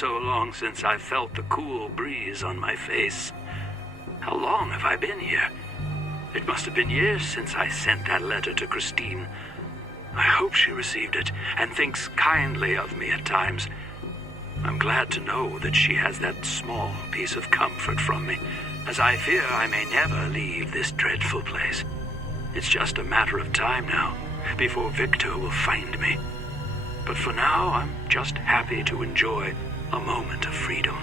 so long since I felt the cool breeze on my face. How long have I been here? It must have been years since I sent that letter to Christine. I hope she received it and thinks kindly of me at times. I'm glad to know that she has that small piece of comfort from me, as I fear I may never leave this dreadful place. It's just a matter of time now, before Victor will find me. But for now, I'm just happy to enjoy a moment of freedom.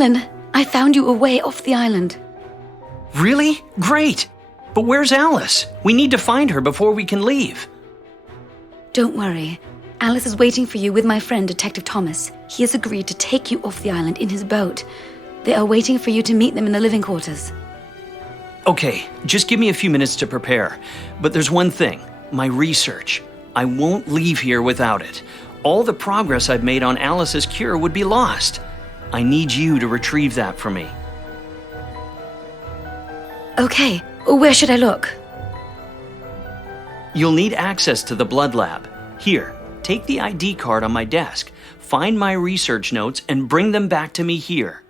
Alan, I found you a way off the island. Really? Great! But where's Alice? We need to find her before we can leave. Don't worry. Alice is waiting for you with my friend, Detective Thomas. He has agreed to take you off the island in his boat. They are waiting for you to meet them in the living quarters. Okay, just give me a few minutes to prepare. But there's one thing, my research. I won't leave here without it. All the progress I've made on Alice's cure would be lost. I need you to retrieve that for me. Okay, where should I look? You'll need access to the blood lab. Here, take the ID card on my desk, find my research notes, and bring them back to me here.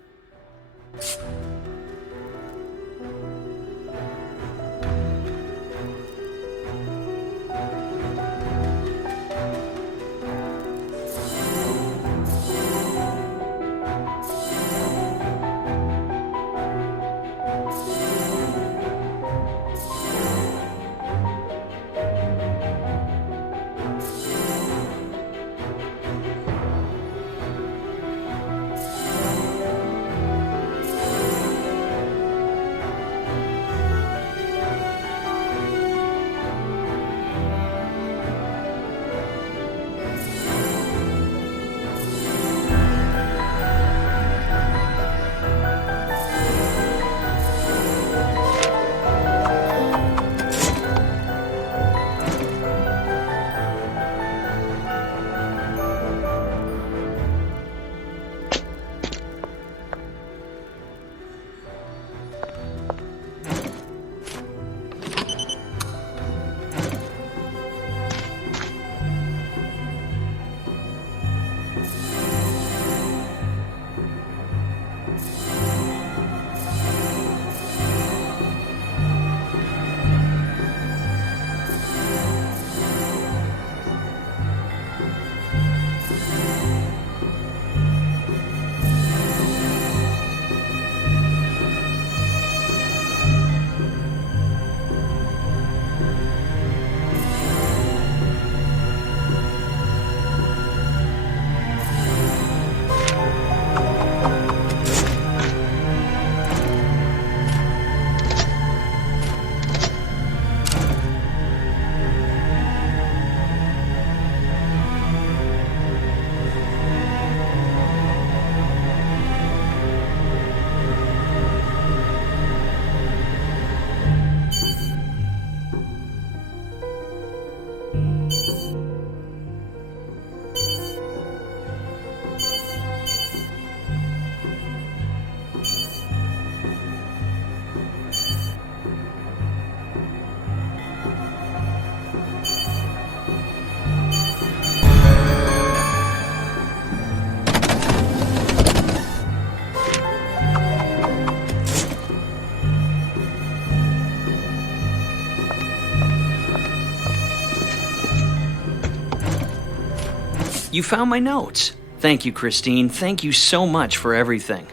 You found my notes. Thank you, Christine. Thank you so much for everything.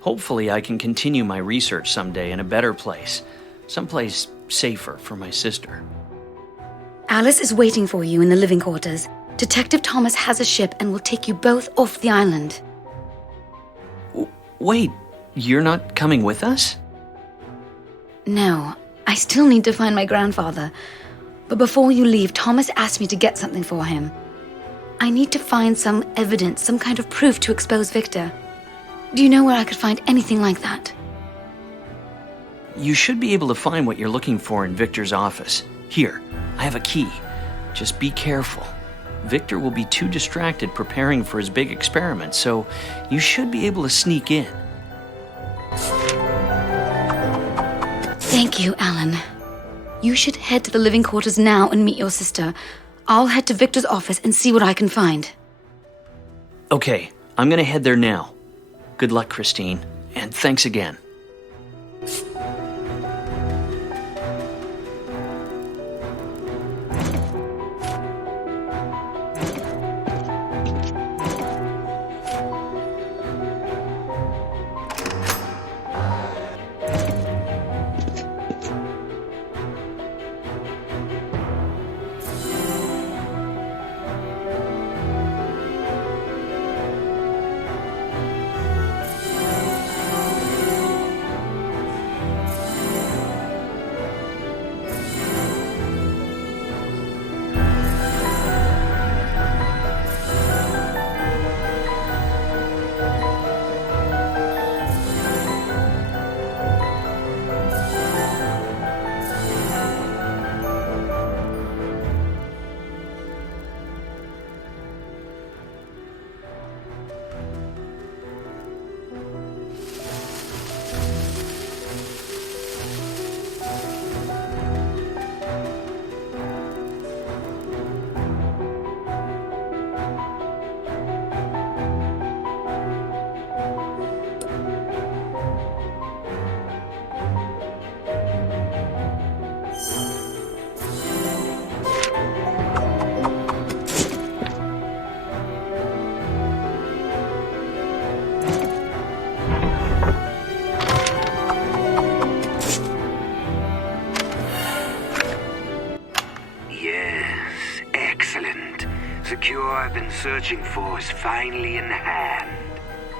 Hopefully I can continue my research someday in a better place. Someplace safer for my sister. Alice is waiting for you in the living quarters. Detective Thomas has a ship and will take you both off the island. Wait, you're not coming with us? No, I still need to find my grandfather. But before you leave, Thomas asked me to get something for him. I need to find some evidence, some kind of proof to expose Victor. Do you know where I could find anything like that? You should be able to find what you're looking for in Victor's office. Here, I have a key. Just be careful. Victor will be too distracted preparing for his big experiment, so you should be able to sneak in. Thank you, Alan. You should head to the living quarters now and meet your sister. I'll head to Victor's office and see what I can find. Okay, I'm gonna head there now. Good luck, Christine, and thanks again. I've been searching for is finally in hand.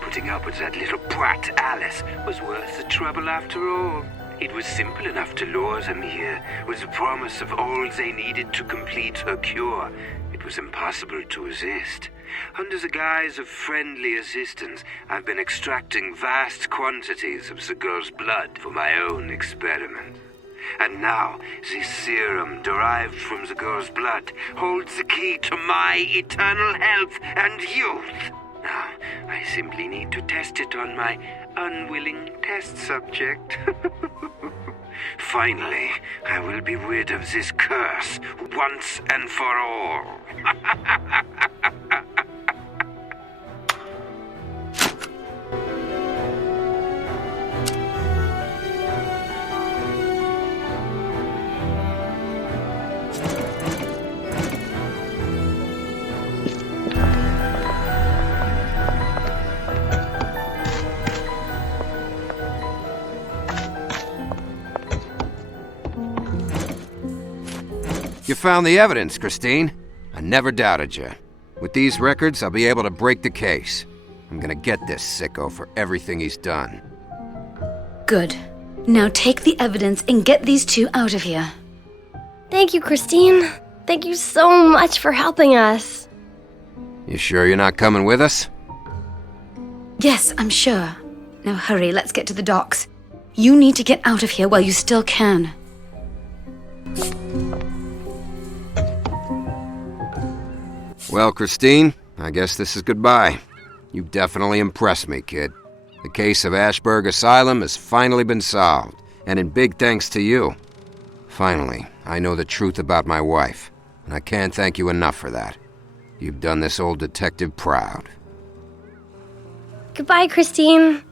Putting up with that little brat Alice was worth the trouble after all. It was simple enough to lure them here with the promise of all they needed to complete her cure. It was impossible to resist. Under the guise of friendly assistance, I've been extracting vast quantities of the girl's blood for my own experiment. And now, this serum derived from the girl's blood holds the key to my eternal health and youth. Now, I simply need to test it on my unwilling test subject. Finally, I will be rid of this curse once and for all. You found the evidence, Christine. I never doubted you. With these records, I'll be able to break the case. I'm gonna get this sicko for everything he's done. Good. Now take the evidence and get these two out of here. Thank you, Christine. Thank you so much for helping us. You sure you're not coming with us? Yes, I'm sure. Now hurry, let's get to the docks. You need to get out of here while you still can. Well, Christine, I guess this is goodbye. You definitely impressed me, kid. The case of Ashburg Asylum has finally been solved, and in big thanks to you. Finally, I know the truth about my wife, and I can't thank you enough for that. You've done this old detective proud. Goodbye, Christine.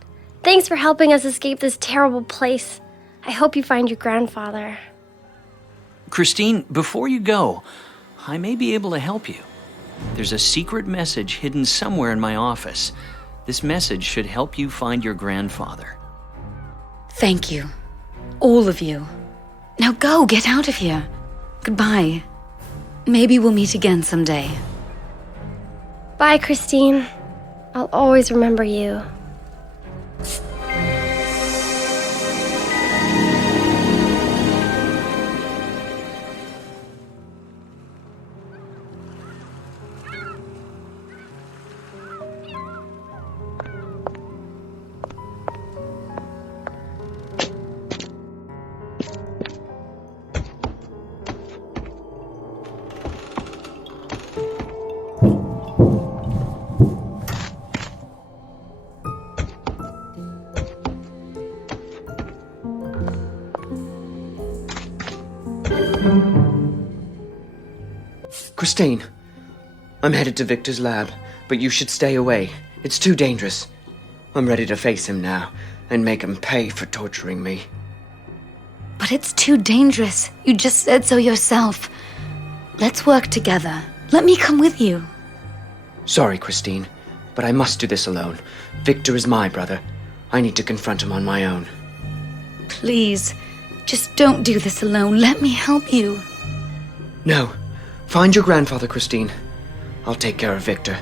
Thanks for helping us escape this terrible place. I hope you find your grandfather. Christine, before you go, I may be able to help you. There's a secret message hidden somewhere in my office. This message should help you find your grandfather. Thank you. All of you. Now go, get out of here. Goodbye. Maybe we'll meet again someday. Bye, Christine. I'll always remember you. Christine, I'm headed to Victor's lab, but you should stay away. It's too dangerous. I'm ready to face him now and make him pay for torturing me. But it's too dangerous. You just said so yourself. Let's work together. Let me come with you. Sorry, Christine, but I must do this alone. Victor is my brother. I need to confront him on my own. Please, just don't do this alone. Let me help you. No. Find your grandfather, Christine. I'll take care of Victor.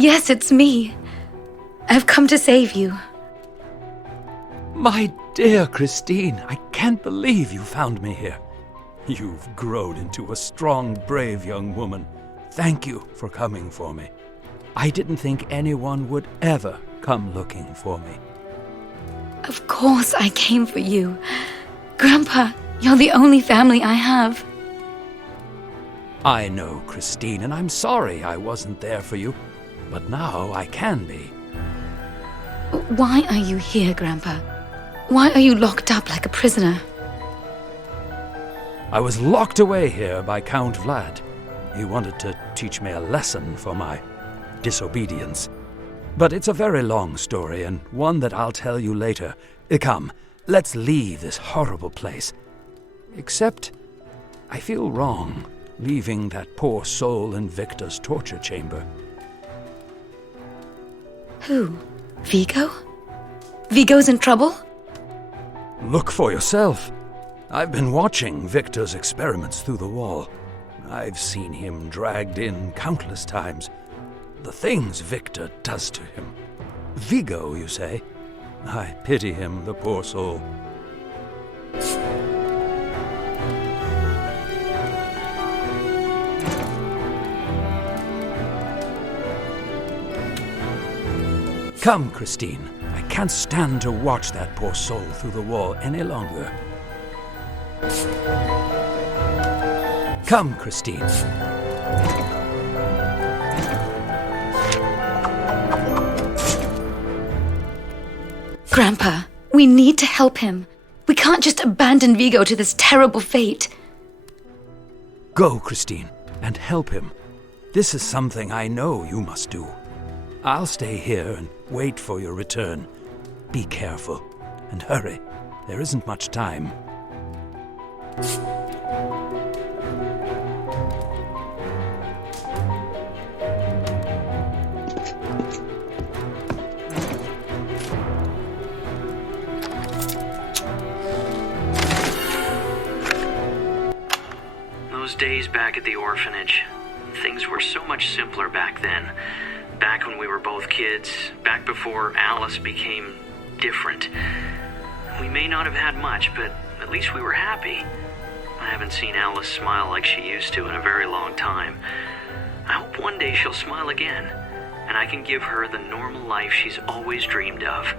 Yes, it's me. I've come to save you. My dear Christine, I can't believe you found me here. You've grown into a strong, brave young woman. Thank you for coming for me. I didn't think anyone would ever come looking for me. Of course I came for you. Grandpa, you're the only family I have. I know, Christine, and I'm sorry I wasn't there for you. But now I can be. Why are you here, Grandpa? Why are you locked up like a prisoner? I was locked away here by Count Vlad. He wanted to teach me a lesson for my disobedience. But it's a very long story, and one that I'll tell you later. Come, let's leave this horrible place. Except, I feel wrong leaving that poor soul in Victor's torture chamber. Who? Vigo? Vigo's in trouble? Look for yourself. I've been watching Victor's experiments through the wall. I've seen him dragged in countless times. The things Victor does to him. Vigo, you say? I pity him, the poor soul. Come, Christine. I can't stand to watch that poor soul through the wall any longer. Come, Christine. Grandpa, we need to help him. We can't just abandon Vigo to this terrible fate. Go, Christine, and help him. This is something I know you must do. I'll stay here and wait for your return. Be careful, and hurry. There isn't much time. Those days back at the orphanage, things were so much simpler back then. Back when we were both kids, back before Alice became different. We may not have had much, but at least we were happy. I haven't seen Alice smile like she used to in a very long time. I hope one day she'll smile again, and I can give her the normal life she's always dreamed of.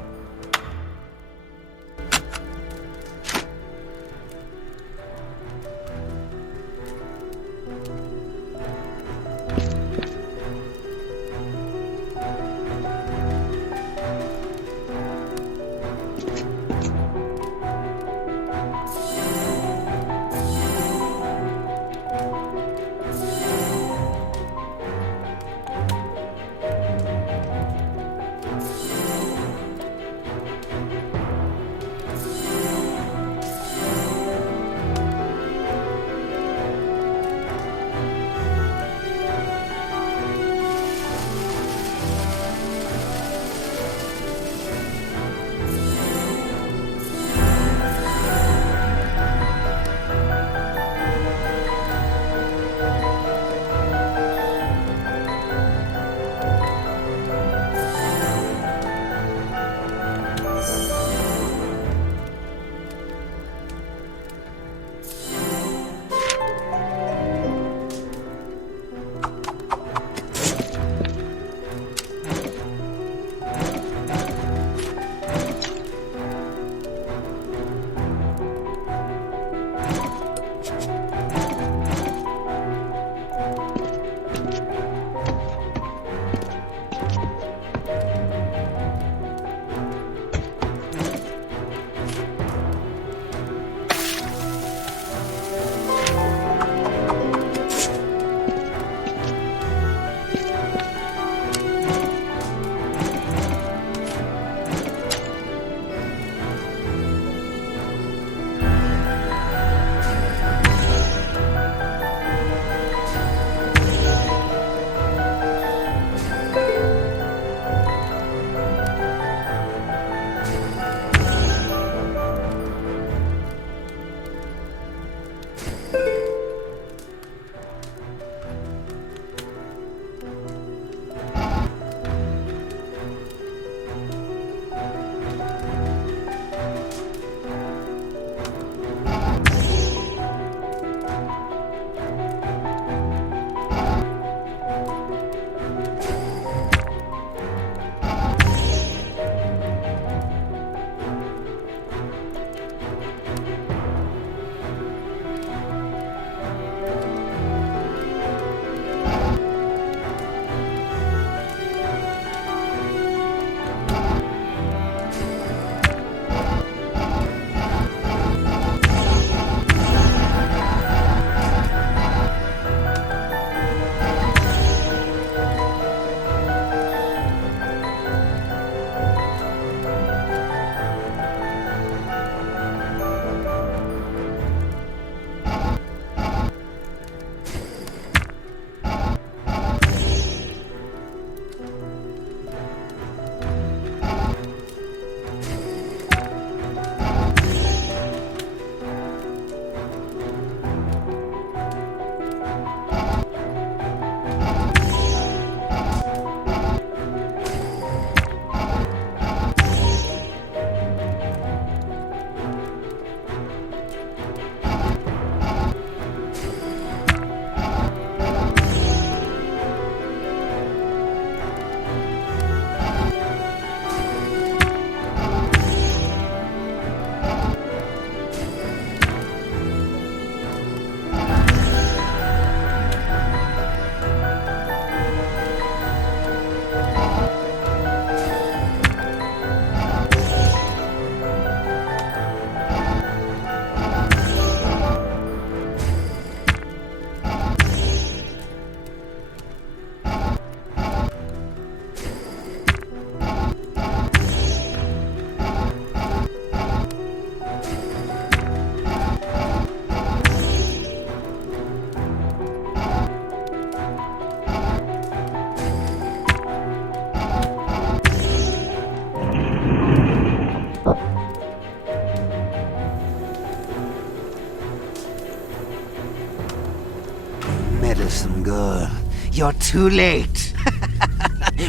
you're too late.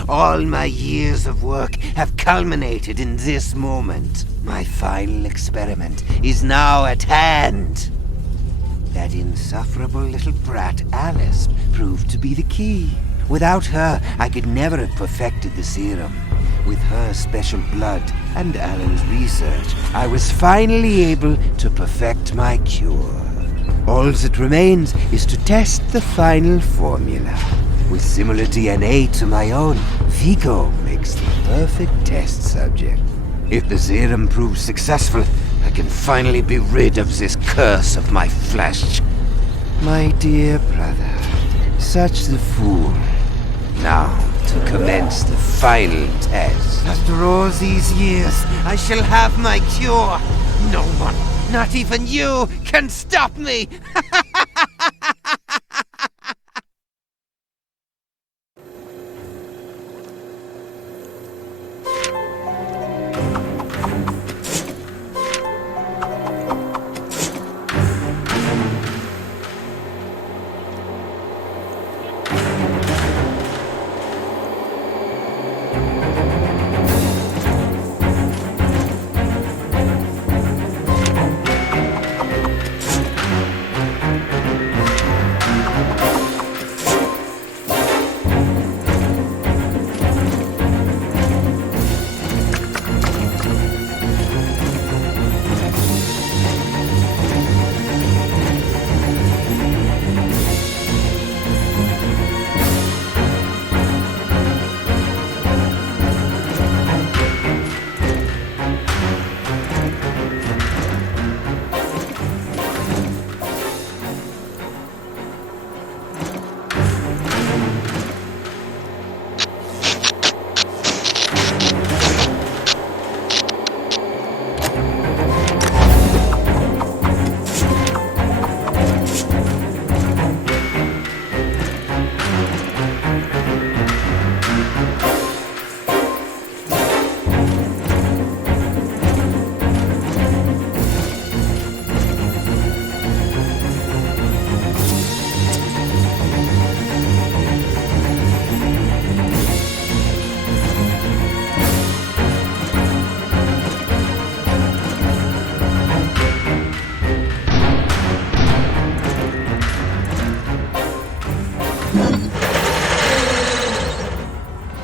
All my years of work have culminated in this moment. My final experiment is now at hand. That insufferable little brat, Alice, proved to be the key. Without her, I could never have perfected the serum. With her special blood and Alan's research, I was finally able to perfect my cure. All that remains is to test the final formula. With similar DNA to my own, Vigo makes the perfect test subject. If the serum proves successful, I can finally be rid of this curse of my flesh. My dear brother, such the fool. Now, to commence the final test. After all these years, I shall have my cure. No one, not even you, can stop me!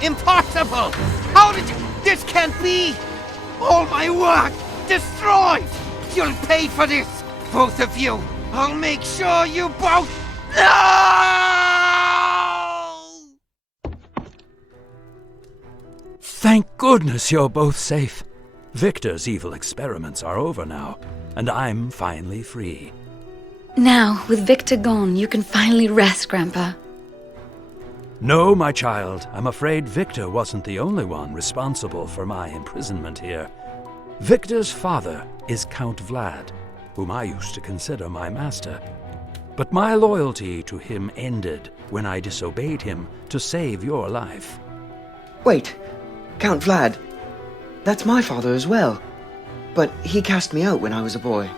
Impossible! How did you... This can't be! All my work destroyed! You'll pay for this, both of you! I'll make sure you both... No! Thank goodness you're both safe. Victor's evil experiments are over now, and I'm finally free. Now, with Victor gone, you can finally rest, Grandpa. No, my child, I'm afraid Victor wasn't the only one responsible for my imprisonment here. Victor's father is Count Vlad, whom I used to consider my master. But my loyalty to him ended when I disobeyed him to save your life. Wait, Count Vlad. That's my father as well. But he cast me out when I was a boy.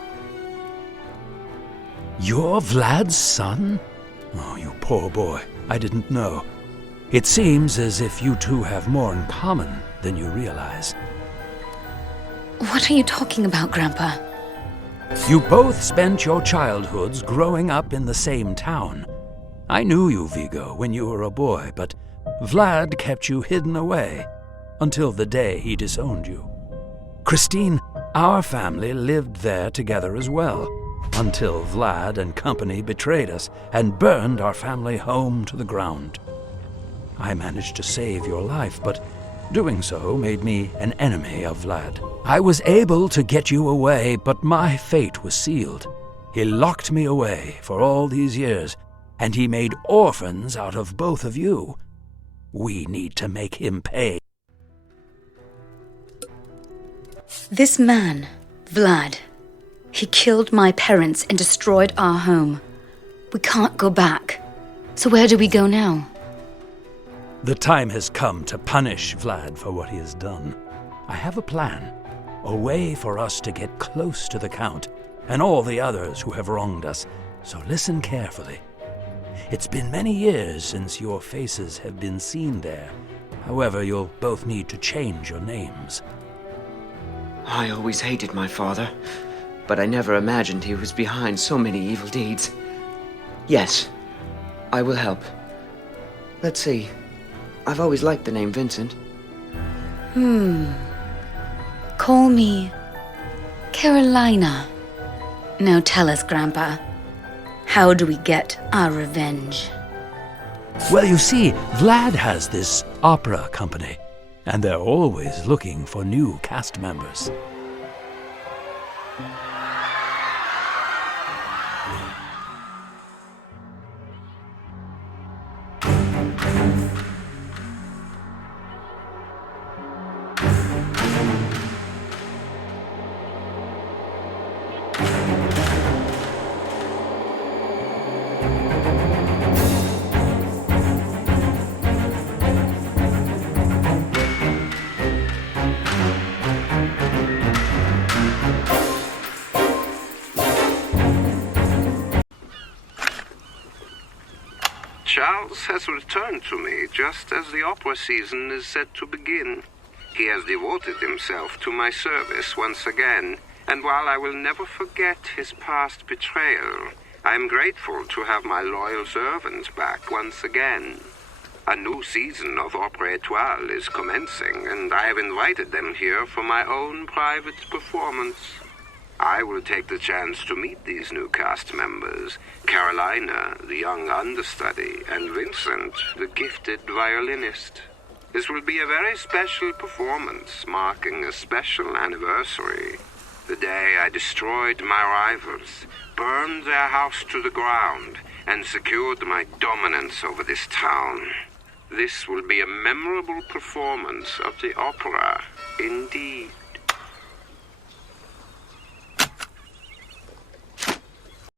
You're Vlad's son? Oh, you poor boy. I didn't know. It seems as if you two have more in common than you realize. What are you talking about, Grandpa? You both spent your childhoods growing up in the same town. I knew you, Vigo, when you were a boy, but Vlad kept you hidden away until the day he disowned you. Christine, our family lived there together as well, until Vlad and company betrayed us and burned our family home to the ground. I managed to save your life, but doing so made me an enemy of Vlad. I was able to get you away, but my fate was sealed. He locked me away for all these years, and he made orphans out of both of you. We need to make him pay. This man, Vlad, he killed my parents and destroyed our home. We can't go back. So where do we go now? The time has come to punish Vlad for what he has done. I have a plan, a way for us to get close to the Count and all the others who have wronged us, so listen carefully. It's been many years since your faces have been seen there. However, you'll both need to change your names. I always hated my father, but I never imagined he was behind so many evil deeds. Yes, I will help. Let's see. I've always liked the name Vincent. Call me Carolina. Now tell us, Grandpa. How do we get our revenge? Well, you see, Vlad has this opera company, and they're always looking for new cast members. Charles has returned to me just as the opera season is set to begin. He has devoted himself to my service once again, and while I will never forget his past betrayal, I am grateful to have my loyal servant back once again. A new season of Opera Étoile is commencing, and I have invited them here for my own private performance. I will take the chance to meet these new cast members, Carolina, the young understudy, and Vincent, the gifted violinist. This will be a very special performance, marking a special anniversary. The day I destroyed my rivals, burned their house to the ground, and secured my dominance over this town. This will be a memorable performance of the opera, indeed.